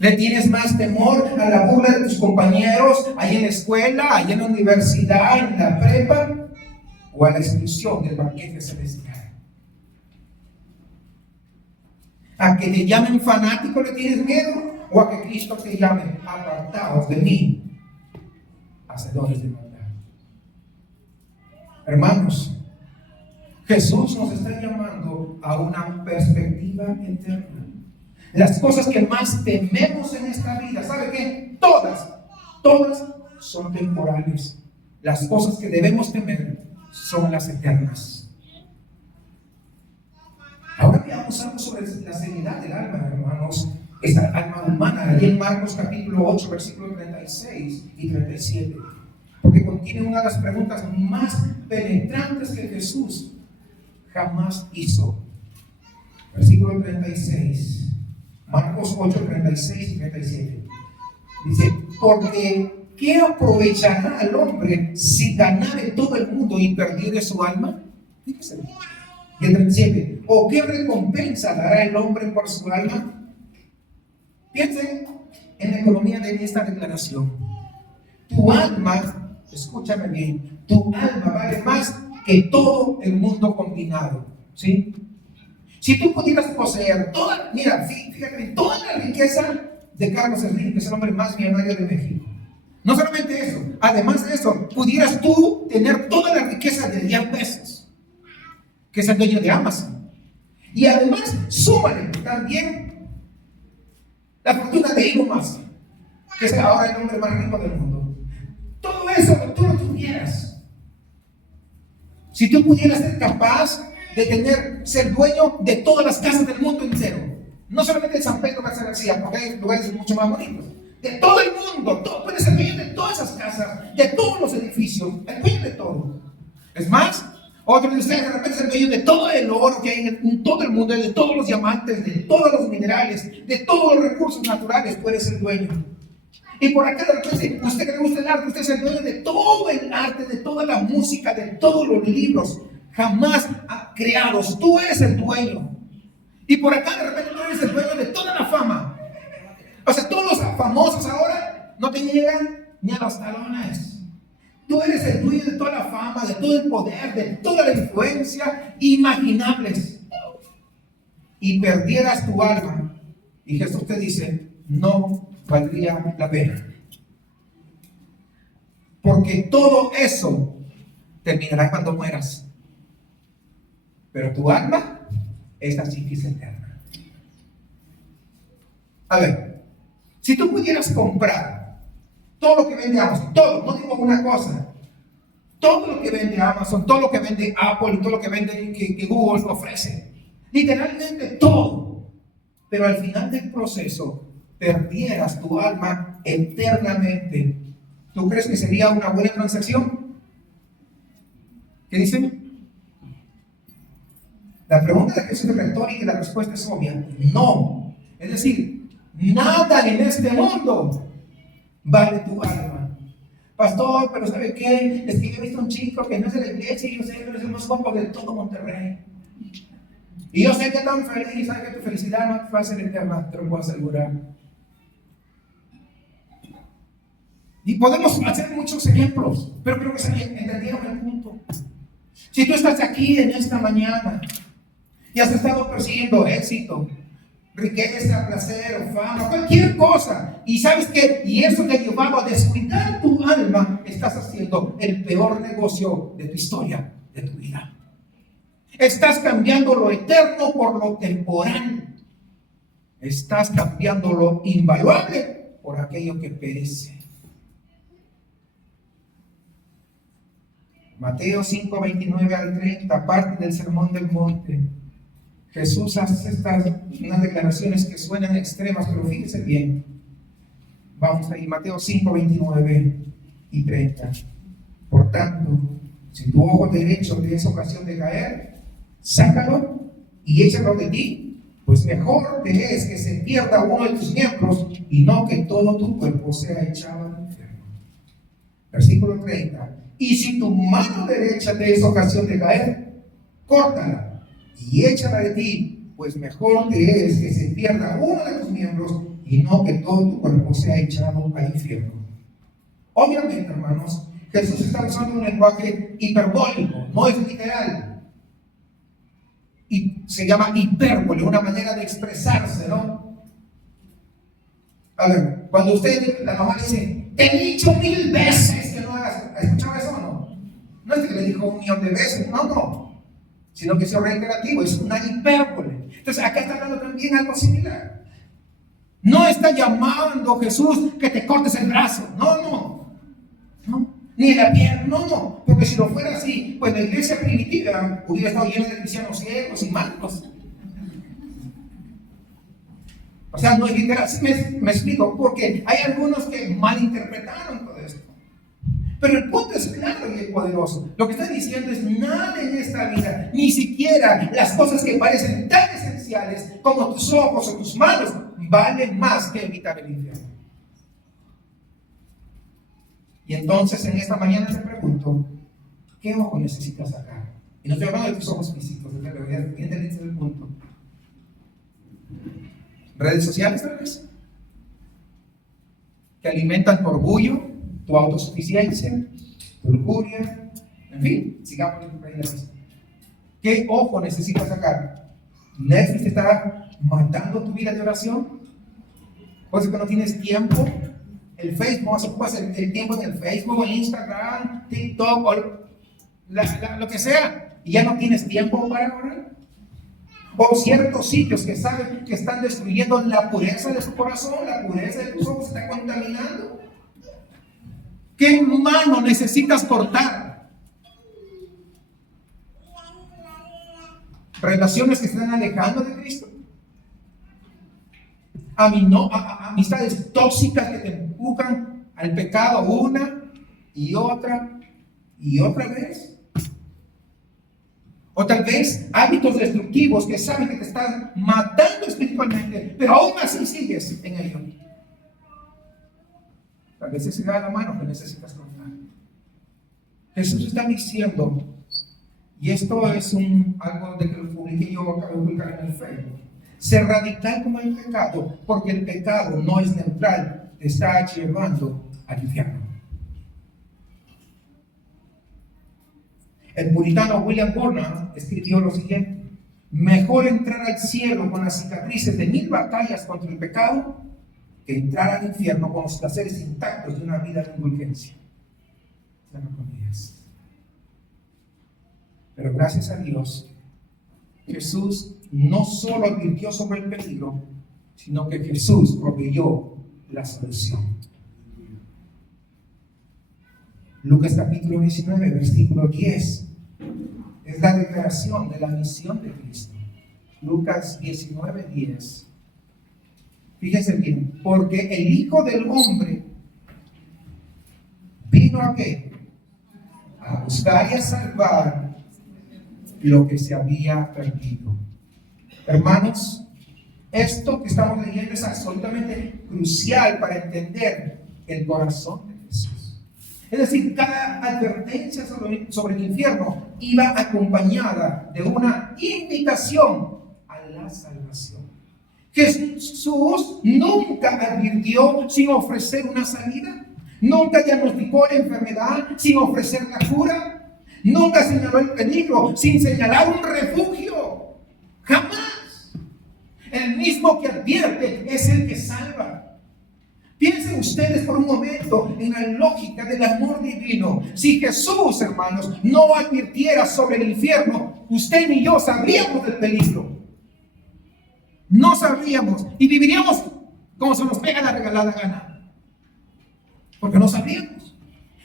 ¿Le tienes más temor a la burla de tus compañeros ahí en la escuela, ahí en la universidad, en la prepa, o a la exclusión del banquete celestial? ¿A que te llamen fanático le tienes miedo? ¿O a que Cristo te llame apartados de mí, hacedores de maldad? Hermanos, Jesús nos está llamando a una perspectiva eterna. Las cosas que más tememos en esta vida, ¿sabe qué? Todas son temporales. Las cosas que debemos temer son las eternas. Ahora veamos algo sobre la seriedad del alma, hermanos. Esa alma humana, allí en Marcos capítulo 8, versículos 36 y 37. Porque contiene una de las preguntas más penetrantes que Jesús jamás hizo. Versículo 36. Marcos 8, 36 y 37. Dice, porque ¿qué aprovechará al hombre si ganare todo el mundo y perdiere su alma? Fíjese. Y el 37, ¿o qué recompensa dará el hombre por su alma? Piensen en la economía de esta declaración. Tu alma, escúchame bien, tu alma vale más que todo el mundo combinado, ¿sí? Si tú pudieras poseer toda, mira, fíjate, toda la riqueza de Carlos Slim, que es el hombre más millonario de México. No solamente eso, además de eso, pudieras tú tener toda la riqueza de Jeff Bezos, que es el dueño de Amazon. Y además, súmale también la fortuna de Elon Musk, que es ahora el hombre más rico del mundo. Todo eso, tú lo tuvieras. Si tú pudieras ser capaz de ser dueño de todas las casas del mundo entero, no solamente de San Pedro García, porque hay lugares mucho más bonitos, de todo el mundo, puedes ser dueño de todas esas casas, de todos los edificios, el dueño de todo. Es más, otro de ustedes de repente es el dueño de todo el oro que hay en todo el mundo, de todos los diamantes, de todos los minerales, de todos los recursos naturales, puede ser dueño. Y por acá de repente, usted que le gusta el arte, usted es el dueño de todo el arte, de toda la música, de todos los libros jamás creados. Tú eres el dueño. Y por acá de repente tú eres el dueño de toda la fama. O sea, todos los famosos ahora no te llegan ni a los talones. Tú eres el dueño de toda la fama, de todo el poder, de toda la influencia imaginables. Y perdieras tu alma. Y Jesús te dice, no valdría la pena. Porque todo eso terminará cuando mueras. Pero tu alma, esta sí que es eterna. A ver, si tú pudieras comprar todo lo que vende Amazon, todo, no digo una cosa, todo lo que vende Amazon, todo lo que vende Apple y todo lo que vende que Google ofrece, literalmente todo, pero al final del proceso perdieras tu alma eternamente, ¿Tú crees que sería una buena transacción? ¿Qué dicen? La pregunta de Jesús es retórica y la respuesta es obvia. No. Es decir, nada en este mundo vale tu alma. Pastor, pero ¿sabe qué? Es que yo he visto un chico que no es de la iglesia y yo sé que es el más guapo de todo Monterrey. Y yo sé que tan feliz, sabes que tu felicidad no va a ser eterna, te lo puedo asegurar. Y podemos hacer muchos ejemplos, pero creo que se entendieron el punto. Si tú estás aquí en esta mañana y has estado persiguiendo éxito, riqueza, placer, fama, cualquier cosa, y sabes que, y eso te ha llevado a descuidar tu alma, estás haciendo el peor negocio de tu historia, de tu vida. Estás cambiando lo eterno por lo temporal. Estás cambiando lo invaluable por aquello que perece. Mateo 5, 29 al 30, parte del Sermón del Monte. Jesús hace unas declaraciones que suenan extremas, pero fíjese bien. Vamos ahí, Mateo 5, 29 y 30. Por tanto, si tu ojo derecho te es ocasión de caer, sácalo y échalo de ti, pues mejor te es que se pierda uno de tus miembros y no que todo tu cuerpo sea echado al infierno. Versículo 30. Y si tu mano derecha te es ocasión de caer, córtala y échala de ti, pues mejor te es que se pierda uno de tus miembros y no que todo tu cuerpo sea echado al infierno. Obviamente, hermanos, Jesús está usando un lenguaje hiperbólico, no es literal. Y se llama hipérbole, una manera de expresarse, ¿no? A ver, cuando usted, la mamá dice, te he dicho 1000 veces que no hagas, ¿ha escuchado eso o no? No es que le dijo 1,000,000 de veces, no. Sino que es reiterativo, es una hipérbole. Entonces acá está hablando también algo similar. No está llamando Jesús que te cortes el brazo, no. Ni la pierna, no, porque si lo fuera así, pues la iglesia primitiva hubiera estado llena de cristianos ciegos y mancos. O sea, no es literal, ¿sí me explico? Porque hay algunos que malinterpretaron todo esto. Pero el punto es claro y es poderoso. Lo que está diciendo es nada en esta vida, ni siquiera las cosas que parecen tan esenciales como tus ojos o tus manos, valen más que evitar el infierno. Y entonces en esta mañana te pregunto, ¿qué ojo necesitas sacar? Y no estoy hablando de tus ojos físicos, de la realidad, ¿entiendes el punto? ¿Redes sociales tal vez? Que alimentan tu orgullo, tu autosuficiencia, tu lujuria, en fin, sigamos por ahí la lista. ¿Qué ojo necesitas sacar? ¿Netflix te está matando tu vida de oración? ¿Puede ser que no tienes tiempo? El Facebook, ocupas el tiempo en el Facebook, en Instagram, TikTok, o lo que sea, y ya no tienes tiempo para orar. O ciertos sitios que saben que están destruyendo la pureza de tu corazón, la pureza de tus ojos, se está contaminando. ¿Qué mano necesitas cortar? Relaciones que están alejando de Cristo. Amistades tóxicas que te empujan al pecado una y otra vez. O tal vez hábitos destructivos que saben que te están matando espiritualmente, pero aún así sigues en ello. Tal vez ese da la mano que necesitas cortar. Jesús está diciendo, y esto es algo de que lo publiqué yo, acabo de publicar en el Facebook. Ser radical como el pecado, porque el pecado no es neutral, te está llevando al infierno. El puritano William Burnham escribió lo siguiente: mejor entrar al cielo con las cicatrices de 1000 batallas contra el pecado que entrar al infierno con los placeres intactos de una vida de indulgencia. Pero gracias a Dios, Jesús no solo advirtió sobre el peligro, sino que Jesús proveyó la solución. Lucas capítulo 19, versículo 10, es la declaración de la misión de Cristo. Lucas 19, 10. Fíjense bien, porque el Hijo del Hombre vino a qué? A buscar y a salvar lo que se había perdido. Hermanos, esto que estamos leyendo es absolutamente crucial para entender el corazón de Jesús. Es decir, cada advertencia sobre el infierno iba acompañada de una invitación a la salvación. Jesús nunca advirtió sin ofrecer una salida, nunca diagnosticó la enfermedad sin ofrecer la cura, nunca señaló el peligro sin señalar un refugio. Jamás. El mismo que advierte es el que salva. Piensen ustedes por un momento en la lógica del amor divino. Si Jesús, hermanos, no advirtiera sobre el infierno, usted ni yo sabríamos del peligro. No sabríamos y viviríamos como se nos pega la regalada gana. Porque no sabríamos.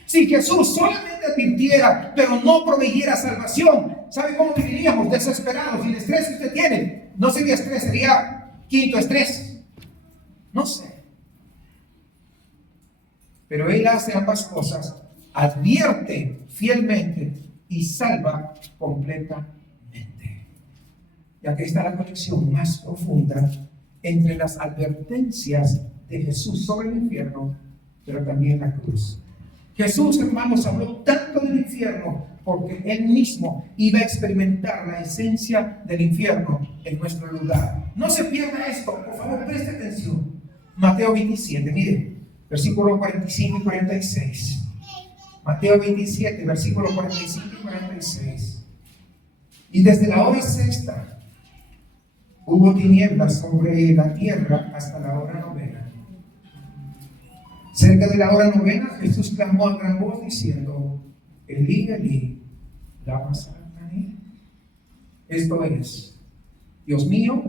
Si Jesús solamente advirtiera, pero no proveyera salvación, ¿sabe cómo viviríamos? Desesperados. Y el estrés que usted tiene no sería estrés, sería quinto estrés. No sé. Pero Él hace ambas cosas, advierte fielmente y salva completamente. Y aquí está la conexión más profunda entre las advertencias de Jesús sobre el infierno, pero también la cruz. Jesús, hermanos, habló tanto del infierno porque Él mismo iba a experimentar la esencia del infierno en nuestro lugar. No se pierda esto, por favor, preste atención. Mateo 27, mire. Versículos 45 y 46. Mateo 27, versículos 45 y 46. Y desde la hora sexta hubo tinieblas sobre la tierra hasta la hora novena. Cerca de la hora novena, Jesús clamó a gran voz diciendo: Elí, Elí, lama sabactani. Esto es: Dios mío,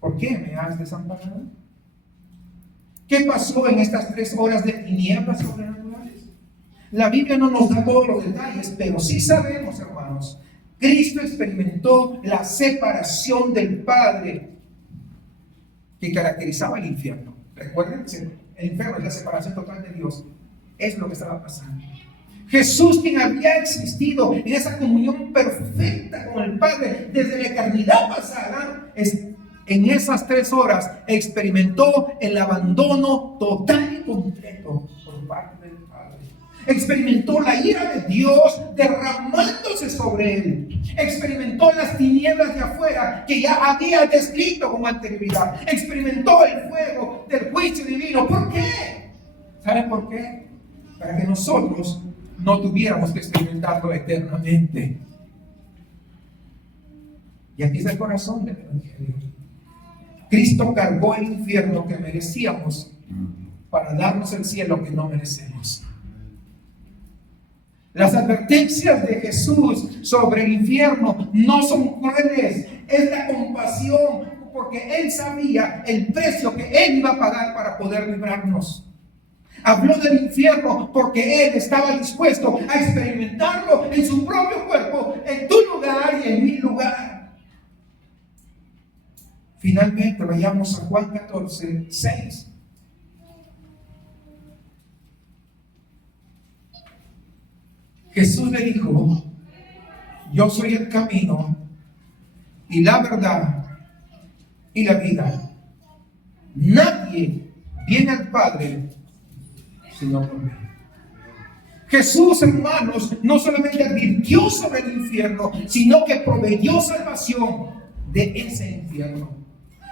¿por qué me has desamparado? ¿Qué pasó en estas 3 horas de tinieblas sobrenaturales? La Biblia no nos da todos los detalles, pero sí sabemos, hermanos, Cristo experimentó la separación del Padre que caracterizaba el infierno. Recuerden que el infierno es la separación total de Dios. Es lo que estaba pasando. Jesús, quien había existido en esa comunión perfecta con el Padre desde la eternidad pasada, en esas 3 horas experimentó el abandono total y completo por parte del Padre. Experimentó la ira de Dios derramándose sobre él. Experimentó las tinieblas de afuera que ya había descrito con anterioridad. Experimentó el fuego del juicio divino. ¿Por qué? ¿Saben por qué? Para que nosotros no tuviéramos que experimentarlo eternamente. Y aquí está el corazón del Evangelio. Cristo cargó el infierno que merecíamos para darnos el cielo que no merecemos. Las advertencias de Jesús sobre el infierno no son crueles, es la compasión, porque Él sabía el precio que Él iba a pagar para poder librarnos. Habló del infierno porque Él estaba dispuesto a experimentarlo en su propio cuerpo, en tu lugar y en mi lugar. Finalmente vayamos a Juan 14, 6. Jesús le dijo: yo soy el camino y la verdad y la vida. Nadie viene al Padre sino por mí. Jesús, hermanos, no solamente advirtió sobre el infierno, sino que proveyó salvación de ese infierno.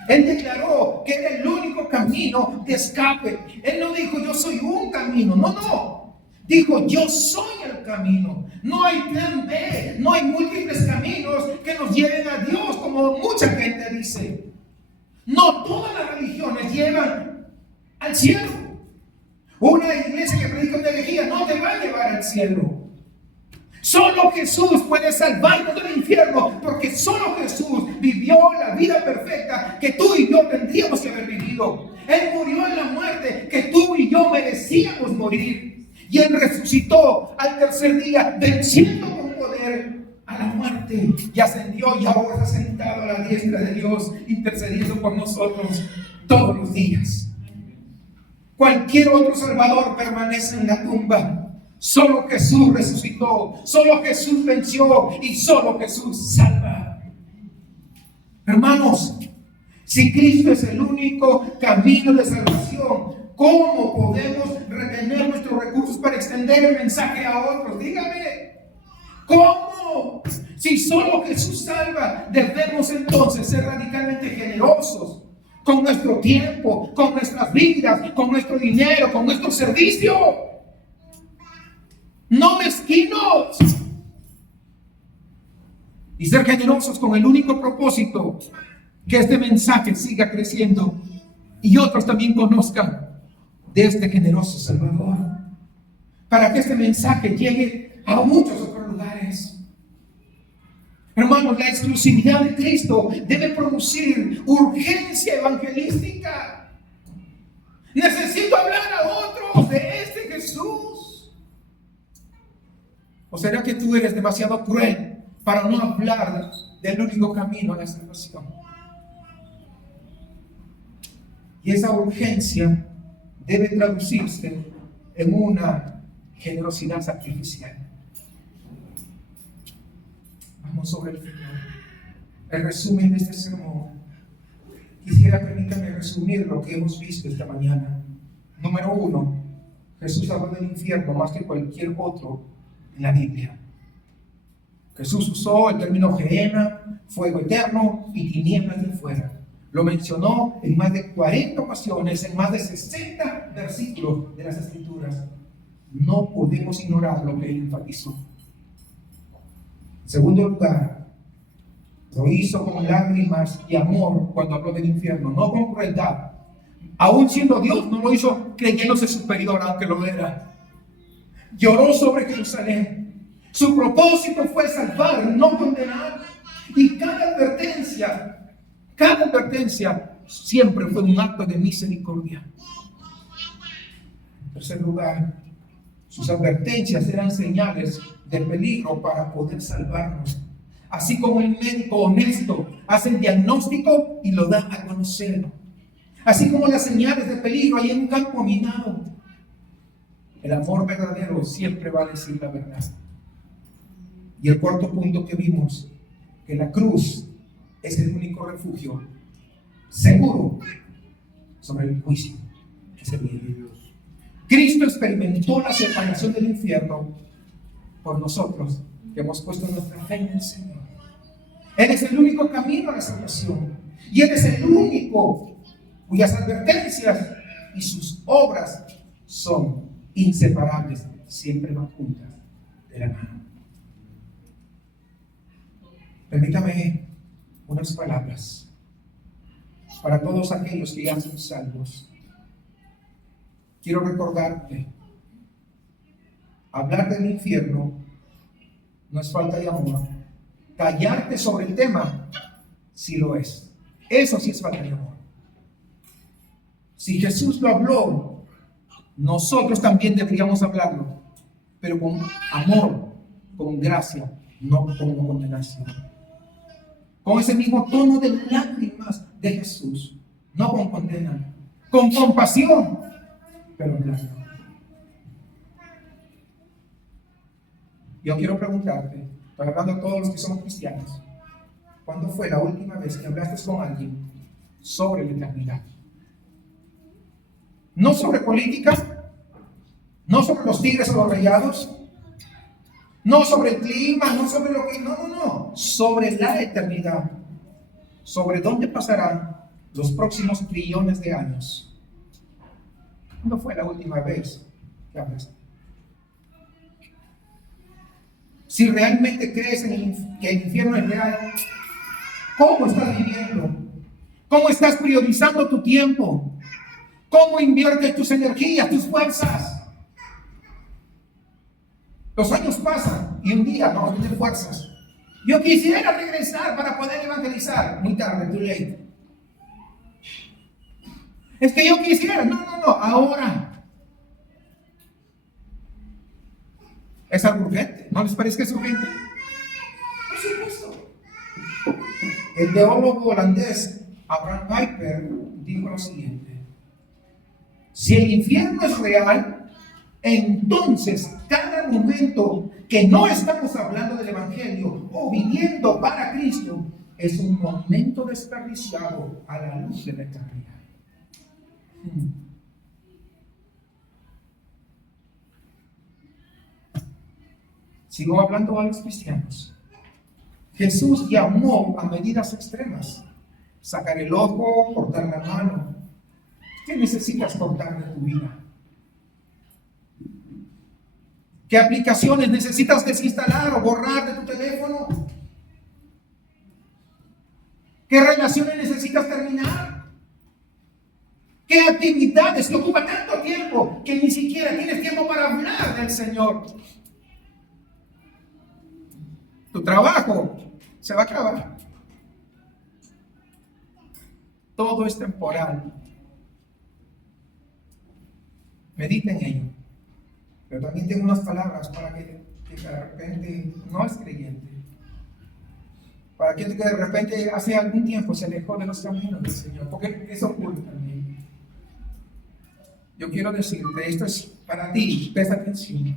Él declaró que era el único camino de escape. Él no dijo: yo soy un camino. No. Dijo: yo soy el camino. No hay plan B. No hay múltiples caminos que nos lleven a Dios, como mucha gente dice. No todas las religiones llevan al cielo. Una iglesia que predica una herejía no te va a llevar al cielo. Solo Jesús puede salvarnos del infierno, porque solo Jesús vivió la vida perfecta que tú y yo tendríamos que haber vivido. Él murió en la muerte que tú y yo merecíamos morir. Y Él resucitó al tercer día, venciendo con poder a la muerte. Y ascendió y ahora está sentado a la diestra de Dios, intercediendo por nosotros todos los días. Cualquier otro salvador permanece en la tumba. Solo Jesús resucitó, solo Jesús venció y solo Jesús salva. Hermanos, si Cristo es el único camino de salvación, ¿cómo podemos retener nuestros recursos para extender el mensaje a otros? Dígame, ¿cómo? Si solo Jesús salva, debemos entonces ser radicalmente generosos con nuestro tiempo, con nuestras vidas, con nuestro dinero, con nuestro servicio. No mezquinos. Y ser generosos con el único propósito que este mensaje siga creciendo y otros también conozcan de este generoso Salvador, para que este mensaje llegue a muchos otros lugares. Hermanos, la exclusividad de Cristo debe producir urgencia evangelística. Necesito hablar a otros de este Jesús. ¿O será que tú eres demasiado cruel para no hablar del único camino a la salvación? Y esa urgencia debe traducirse en una generosidad sacrificial. Vamos sobre el final. El resumen de este sermón. Permítame resumir lo que hemos visto esta mañana. Número 1, Jesús habló del infierno más que cualquier otro en la Biblia. Jesús usó el término Gehenna, fuego eterno y tinieblas de fuera. Lo mencionó en más de 40 ocasiones, en más de 60 versículos de las Escrituras. No podemos ignorar lo que él enfatizó. En segundo lugar, lo hizo con lágrimas y amor cuando habló del infierno, no con crueldad. Aún siendo Dios, no lo hizo creyéndose superior, aunque lo era. Lloró sobre Jerusalén. Su propósito fue salvar, no condenar. Y cada advertencia siempre fue un acto de misericordia. En tercer lugar, sus advertencias eran señales de peligro para poder salvarnos. Así como el médico honesto hace el diagnóstico y lo da a conocer. Así como las señales de peligro hay en un campo minado. El amor verdadero siempre va a decir la verdad. Y el cuarto punto que vimos, que la cruz es el único refugio seguro sobre el juicio que se viene de Dios. Cristo experimentó la separación del infierno por nosotros, que hemos puesto nuestra fe en el Señor. Él es el único camino a la salvación. Y Él es el único cuyas advertencias y sus obras son inseparables, siempre van juntas de la mano. Permítame unas palabras para todos aquellos que ya son salvos. Quiero recordarte, hablar del infierno no es falta de amor. Callarte sobre el tema sí lo es. Eso sí es falta de amor. Si Jesús lo habló, nosotros también deberíamos hablarlo, pero con amor, con gracia, no con condenación. Con ese mismo tono de lágrimas de Jesús, no con condena, con compasión, pero en lágrimas. Yo quiero preguntarte, estoy hablando a todos los que somos cristianos, ¿cuándo fue la última vez que hablaste con alguien sobre la eternidad? No sobre política, no sobre los tigres o los rayados, no sobre el clima, no sobre lo que... No, sobre la eternidad, sobre dónde pasarán los próximos trillones de años. ¿Cuándo fue la última vez que hablaste? Si realmente crees que el infierno es real, ¿cómo estás viviendo? ¿Cómo estás priorizando tu tiempo? ¿Cómo inviertes tus energías, tus fuerzas? Los años pasan y un día no tienes fuerzas. Yo quisiera regresar para poder evangelizar. Muy tarde, too late. Es que yo quisiera. No, ahora. Es algo urgente. ¿No les parece que es urgente? Por supuesto. El teólogo holandés Abraham Kuyper dijo lo siguiente: Si el infierno es real, entonces cada momento que no estamos hablando del Evangelio o viviendo para Cristo es un momento desperdiciado a la luz de la eternidad. Sigo hablando a los cristianos. Jesús llamó a medidas extremas. Sacar el ojo, cortar la mano. ¿Qué necesitas cortar de tu vida? ¿Qué aplicaciones necesitas desinstalar o borrar de tu teléfono? ¿Qué relaciones necesitas terminar? ¿Qué actividades te ocupan tanto tiempo que ni siquiera tienes tiempo para hablar del Señor? Tu trabajo se va a acabar. Todo es temporal. Medita en ello. Pero también tengo unas palabras para que de repente no es creyente. Para aquel que de repente hace algún tiempo se alejó de los caminos del Señor. Porque eso ocurre también. Yo quiero decirte, esto es para ti, presta atención.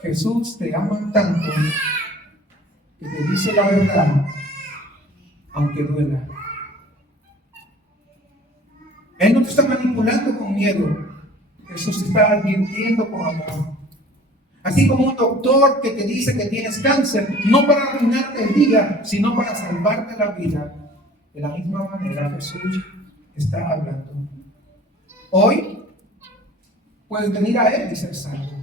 Jesús te ama tanto que te dice la verdad, aunque duela. Él no te está manipulando con miedo. Jesús te está advirtiendo con amor. Así como un doctor que te dice que tienes cáncer, no para arruinarte el día, sino para salvarte la vida. De la misma manera Jesús está hablando. Hoy puedes venir a Él y ser salvo.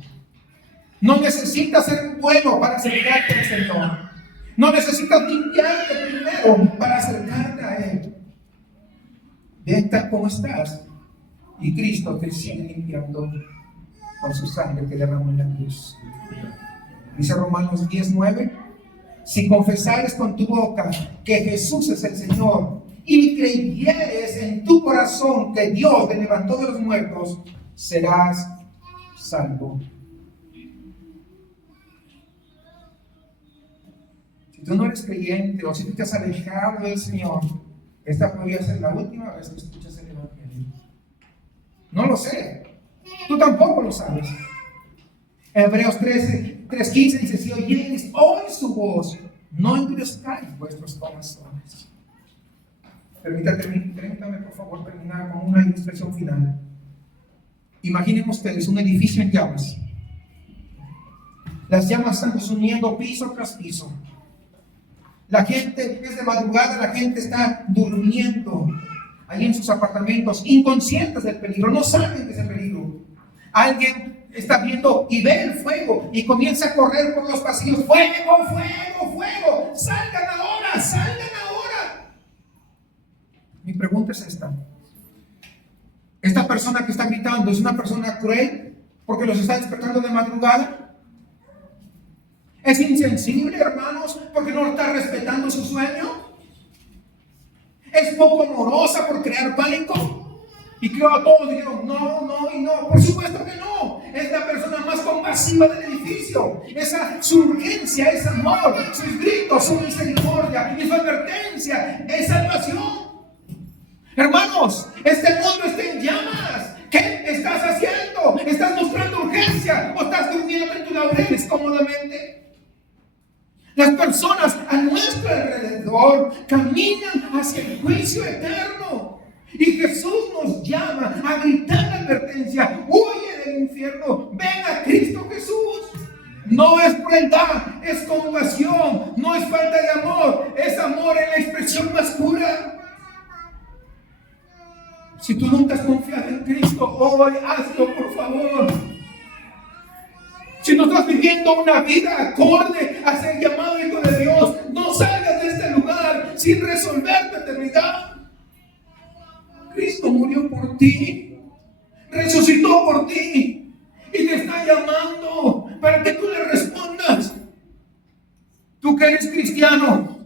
No necesitas ser bueno para acercarte al Señor. No necesitas limpiarte primero para acercarte a Él. Ven tal como estás y Cristo te sigue limpiando con su sangre que derramó en la cruz. Dice Romanos 10:9: si confesares con tu boca que Jesús es el Señor y creyeres en tu corazón que Dios te levantó de los muertos, serás salvo. Si tú no eres creyente o si tú te has alejado del Señor, esta podría ser la última vez que escuchas el Evangelio. No lo sé. Tú tampoco lo sabes. Hebreos 3:15 dice: si oyeres hoy su voz, no endurezcáis vuestros corazones. Permítame por favor terminar con una ilustración final. Imaginen ustedes un edificio en llamas. Las llamas están consumiendo piso tras piso. La gente es de madrugada, la gente está durmiendo ahí en sus apartamentos, inconscientes del peligro, no saben que es el peligro. Alguien está viendo y ve el fuego y comienza a correr por los pasillos: ¡fuego, fuego, fuego! ¡Salgan ahora, salgan ahora! Mi pregunta es esta: ¿esta persona que está gritando es una persona cruel porque los está despertando de madrugada? ¿Es insensible, hermanos, porque no está respetando su sueño? ¿Es poco amorosa por crear pánico? Y creo a todos dijeron: no, no y no. Por supuesto que no. Es la persona más compasiva del edificio. Su urgencia es amor. Sus gritos son misericordia. Y su advertencia es salvación. Hermanos, este mundo está en llamas. ¿Qué estás haciendo? ¿Estás mostrando urgencia o estás durmiendo en tus laureles cómodamente? Las personas a nuestro alrededor caminan hacia el juicio eterno. Y Jesús nos llama a gritar la advertencia: huye del infierno, ven a Cristo Jesús. No es crueldad, es compasión, no es falta de amor, es amor en la expresión más pura. Si tú nunca has confiado en Cristo, hoy hazlo, por favor. Si no estás viviendo una vida acorde a ser llamado hijo de Dios, no salgas de este lugar sin resolver tu eternidad. Cristo murió por ti, resucitó por ti y te está llamando para que tú le respondas. Tú que eres cristiano,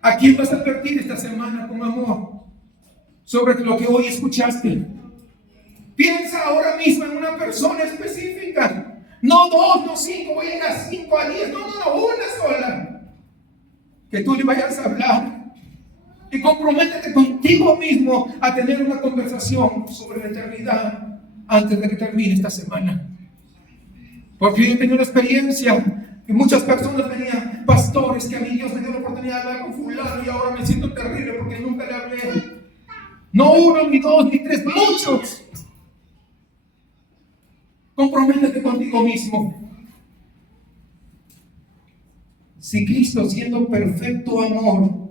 ¿a quién vas a advertir esta semana con amor sobre lo que hoy escuchaste? Piensa ahora mismo en una persona específica. No 2, no 5, voy a ir a 5, a 10. No, una sola. Que tú le vayas a hablar Y comprométete contigo mismo a tener una conversación sobre la eternidad antes de que termine esta semana. Porque yo he tenido una experiencia y muchas personas venían, pastores, que a mí Dios me dio la oportunidad de hablar con fulano y ahora me siento terrible porque nunca le hablé. No uno, ni dos, ni tres, muchos. Comprométete contigo mismo. Si Cristo, siendo perfecto amor,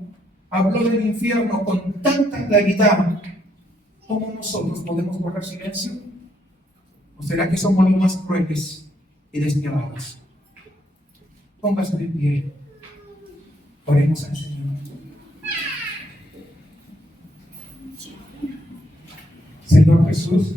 habló del infierno con tanta claridad, ¿cómo nosotros podemos guardar silencio? ¿O será que somos los más crueles y despiadados? Póngase de pie. Oremos al Señor. Señor Jesús,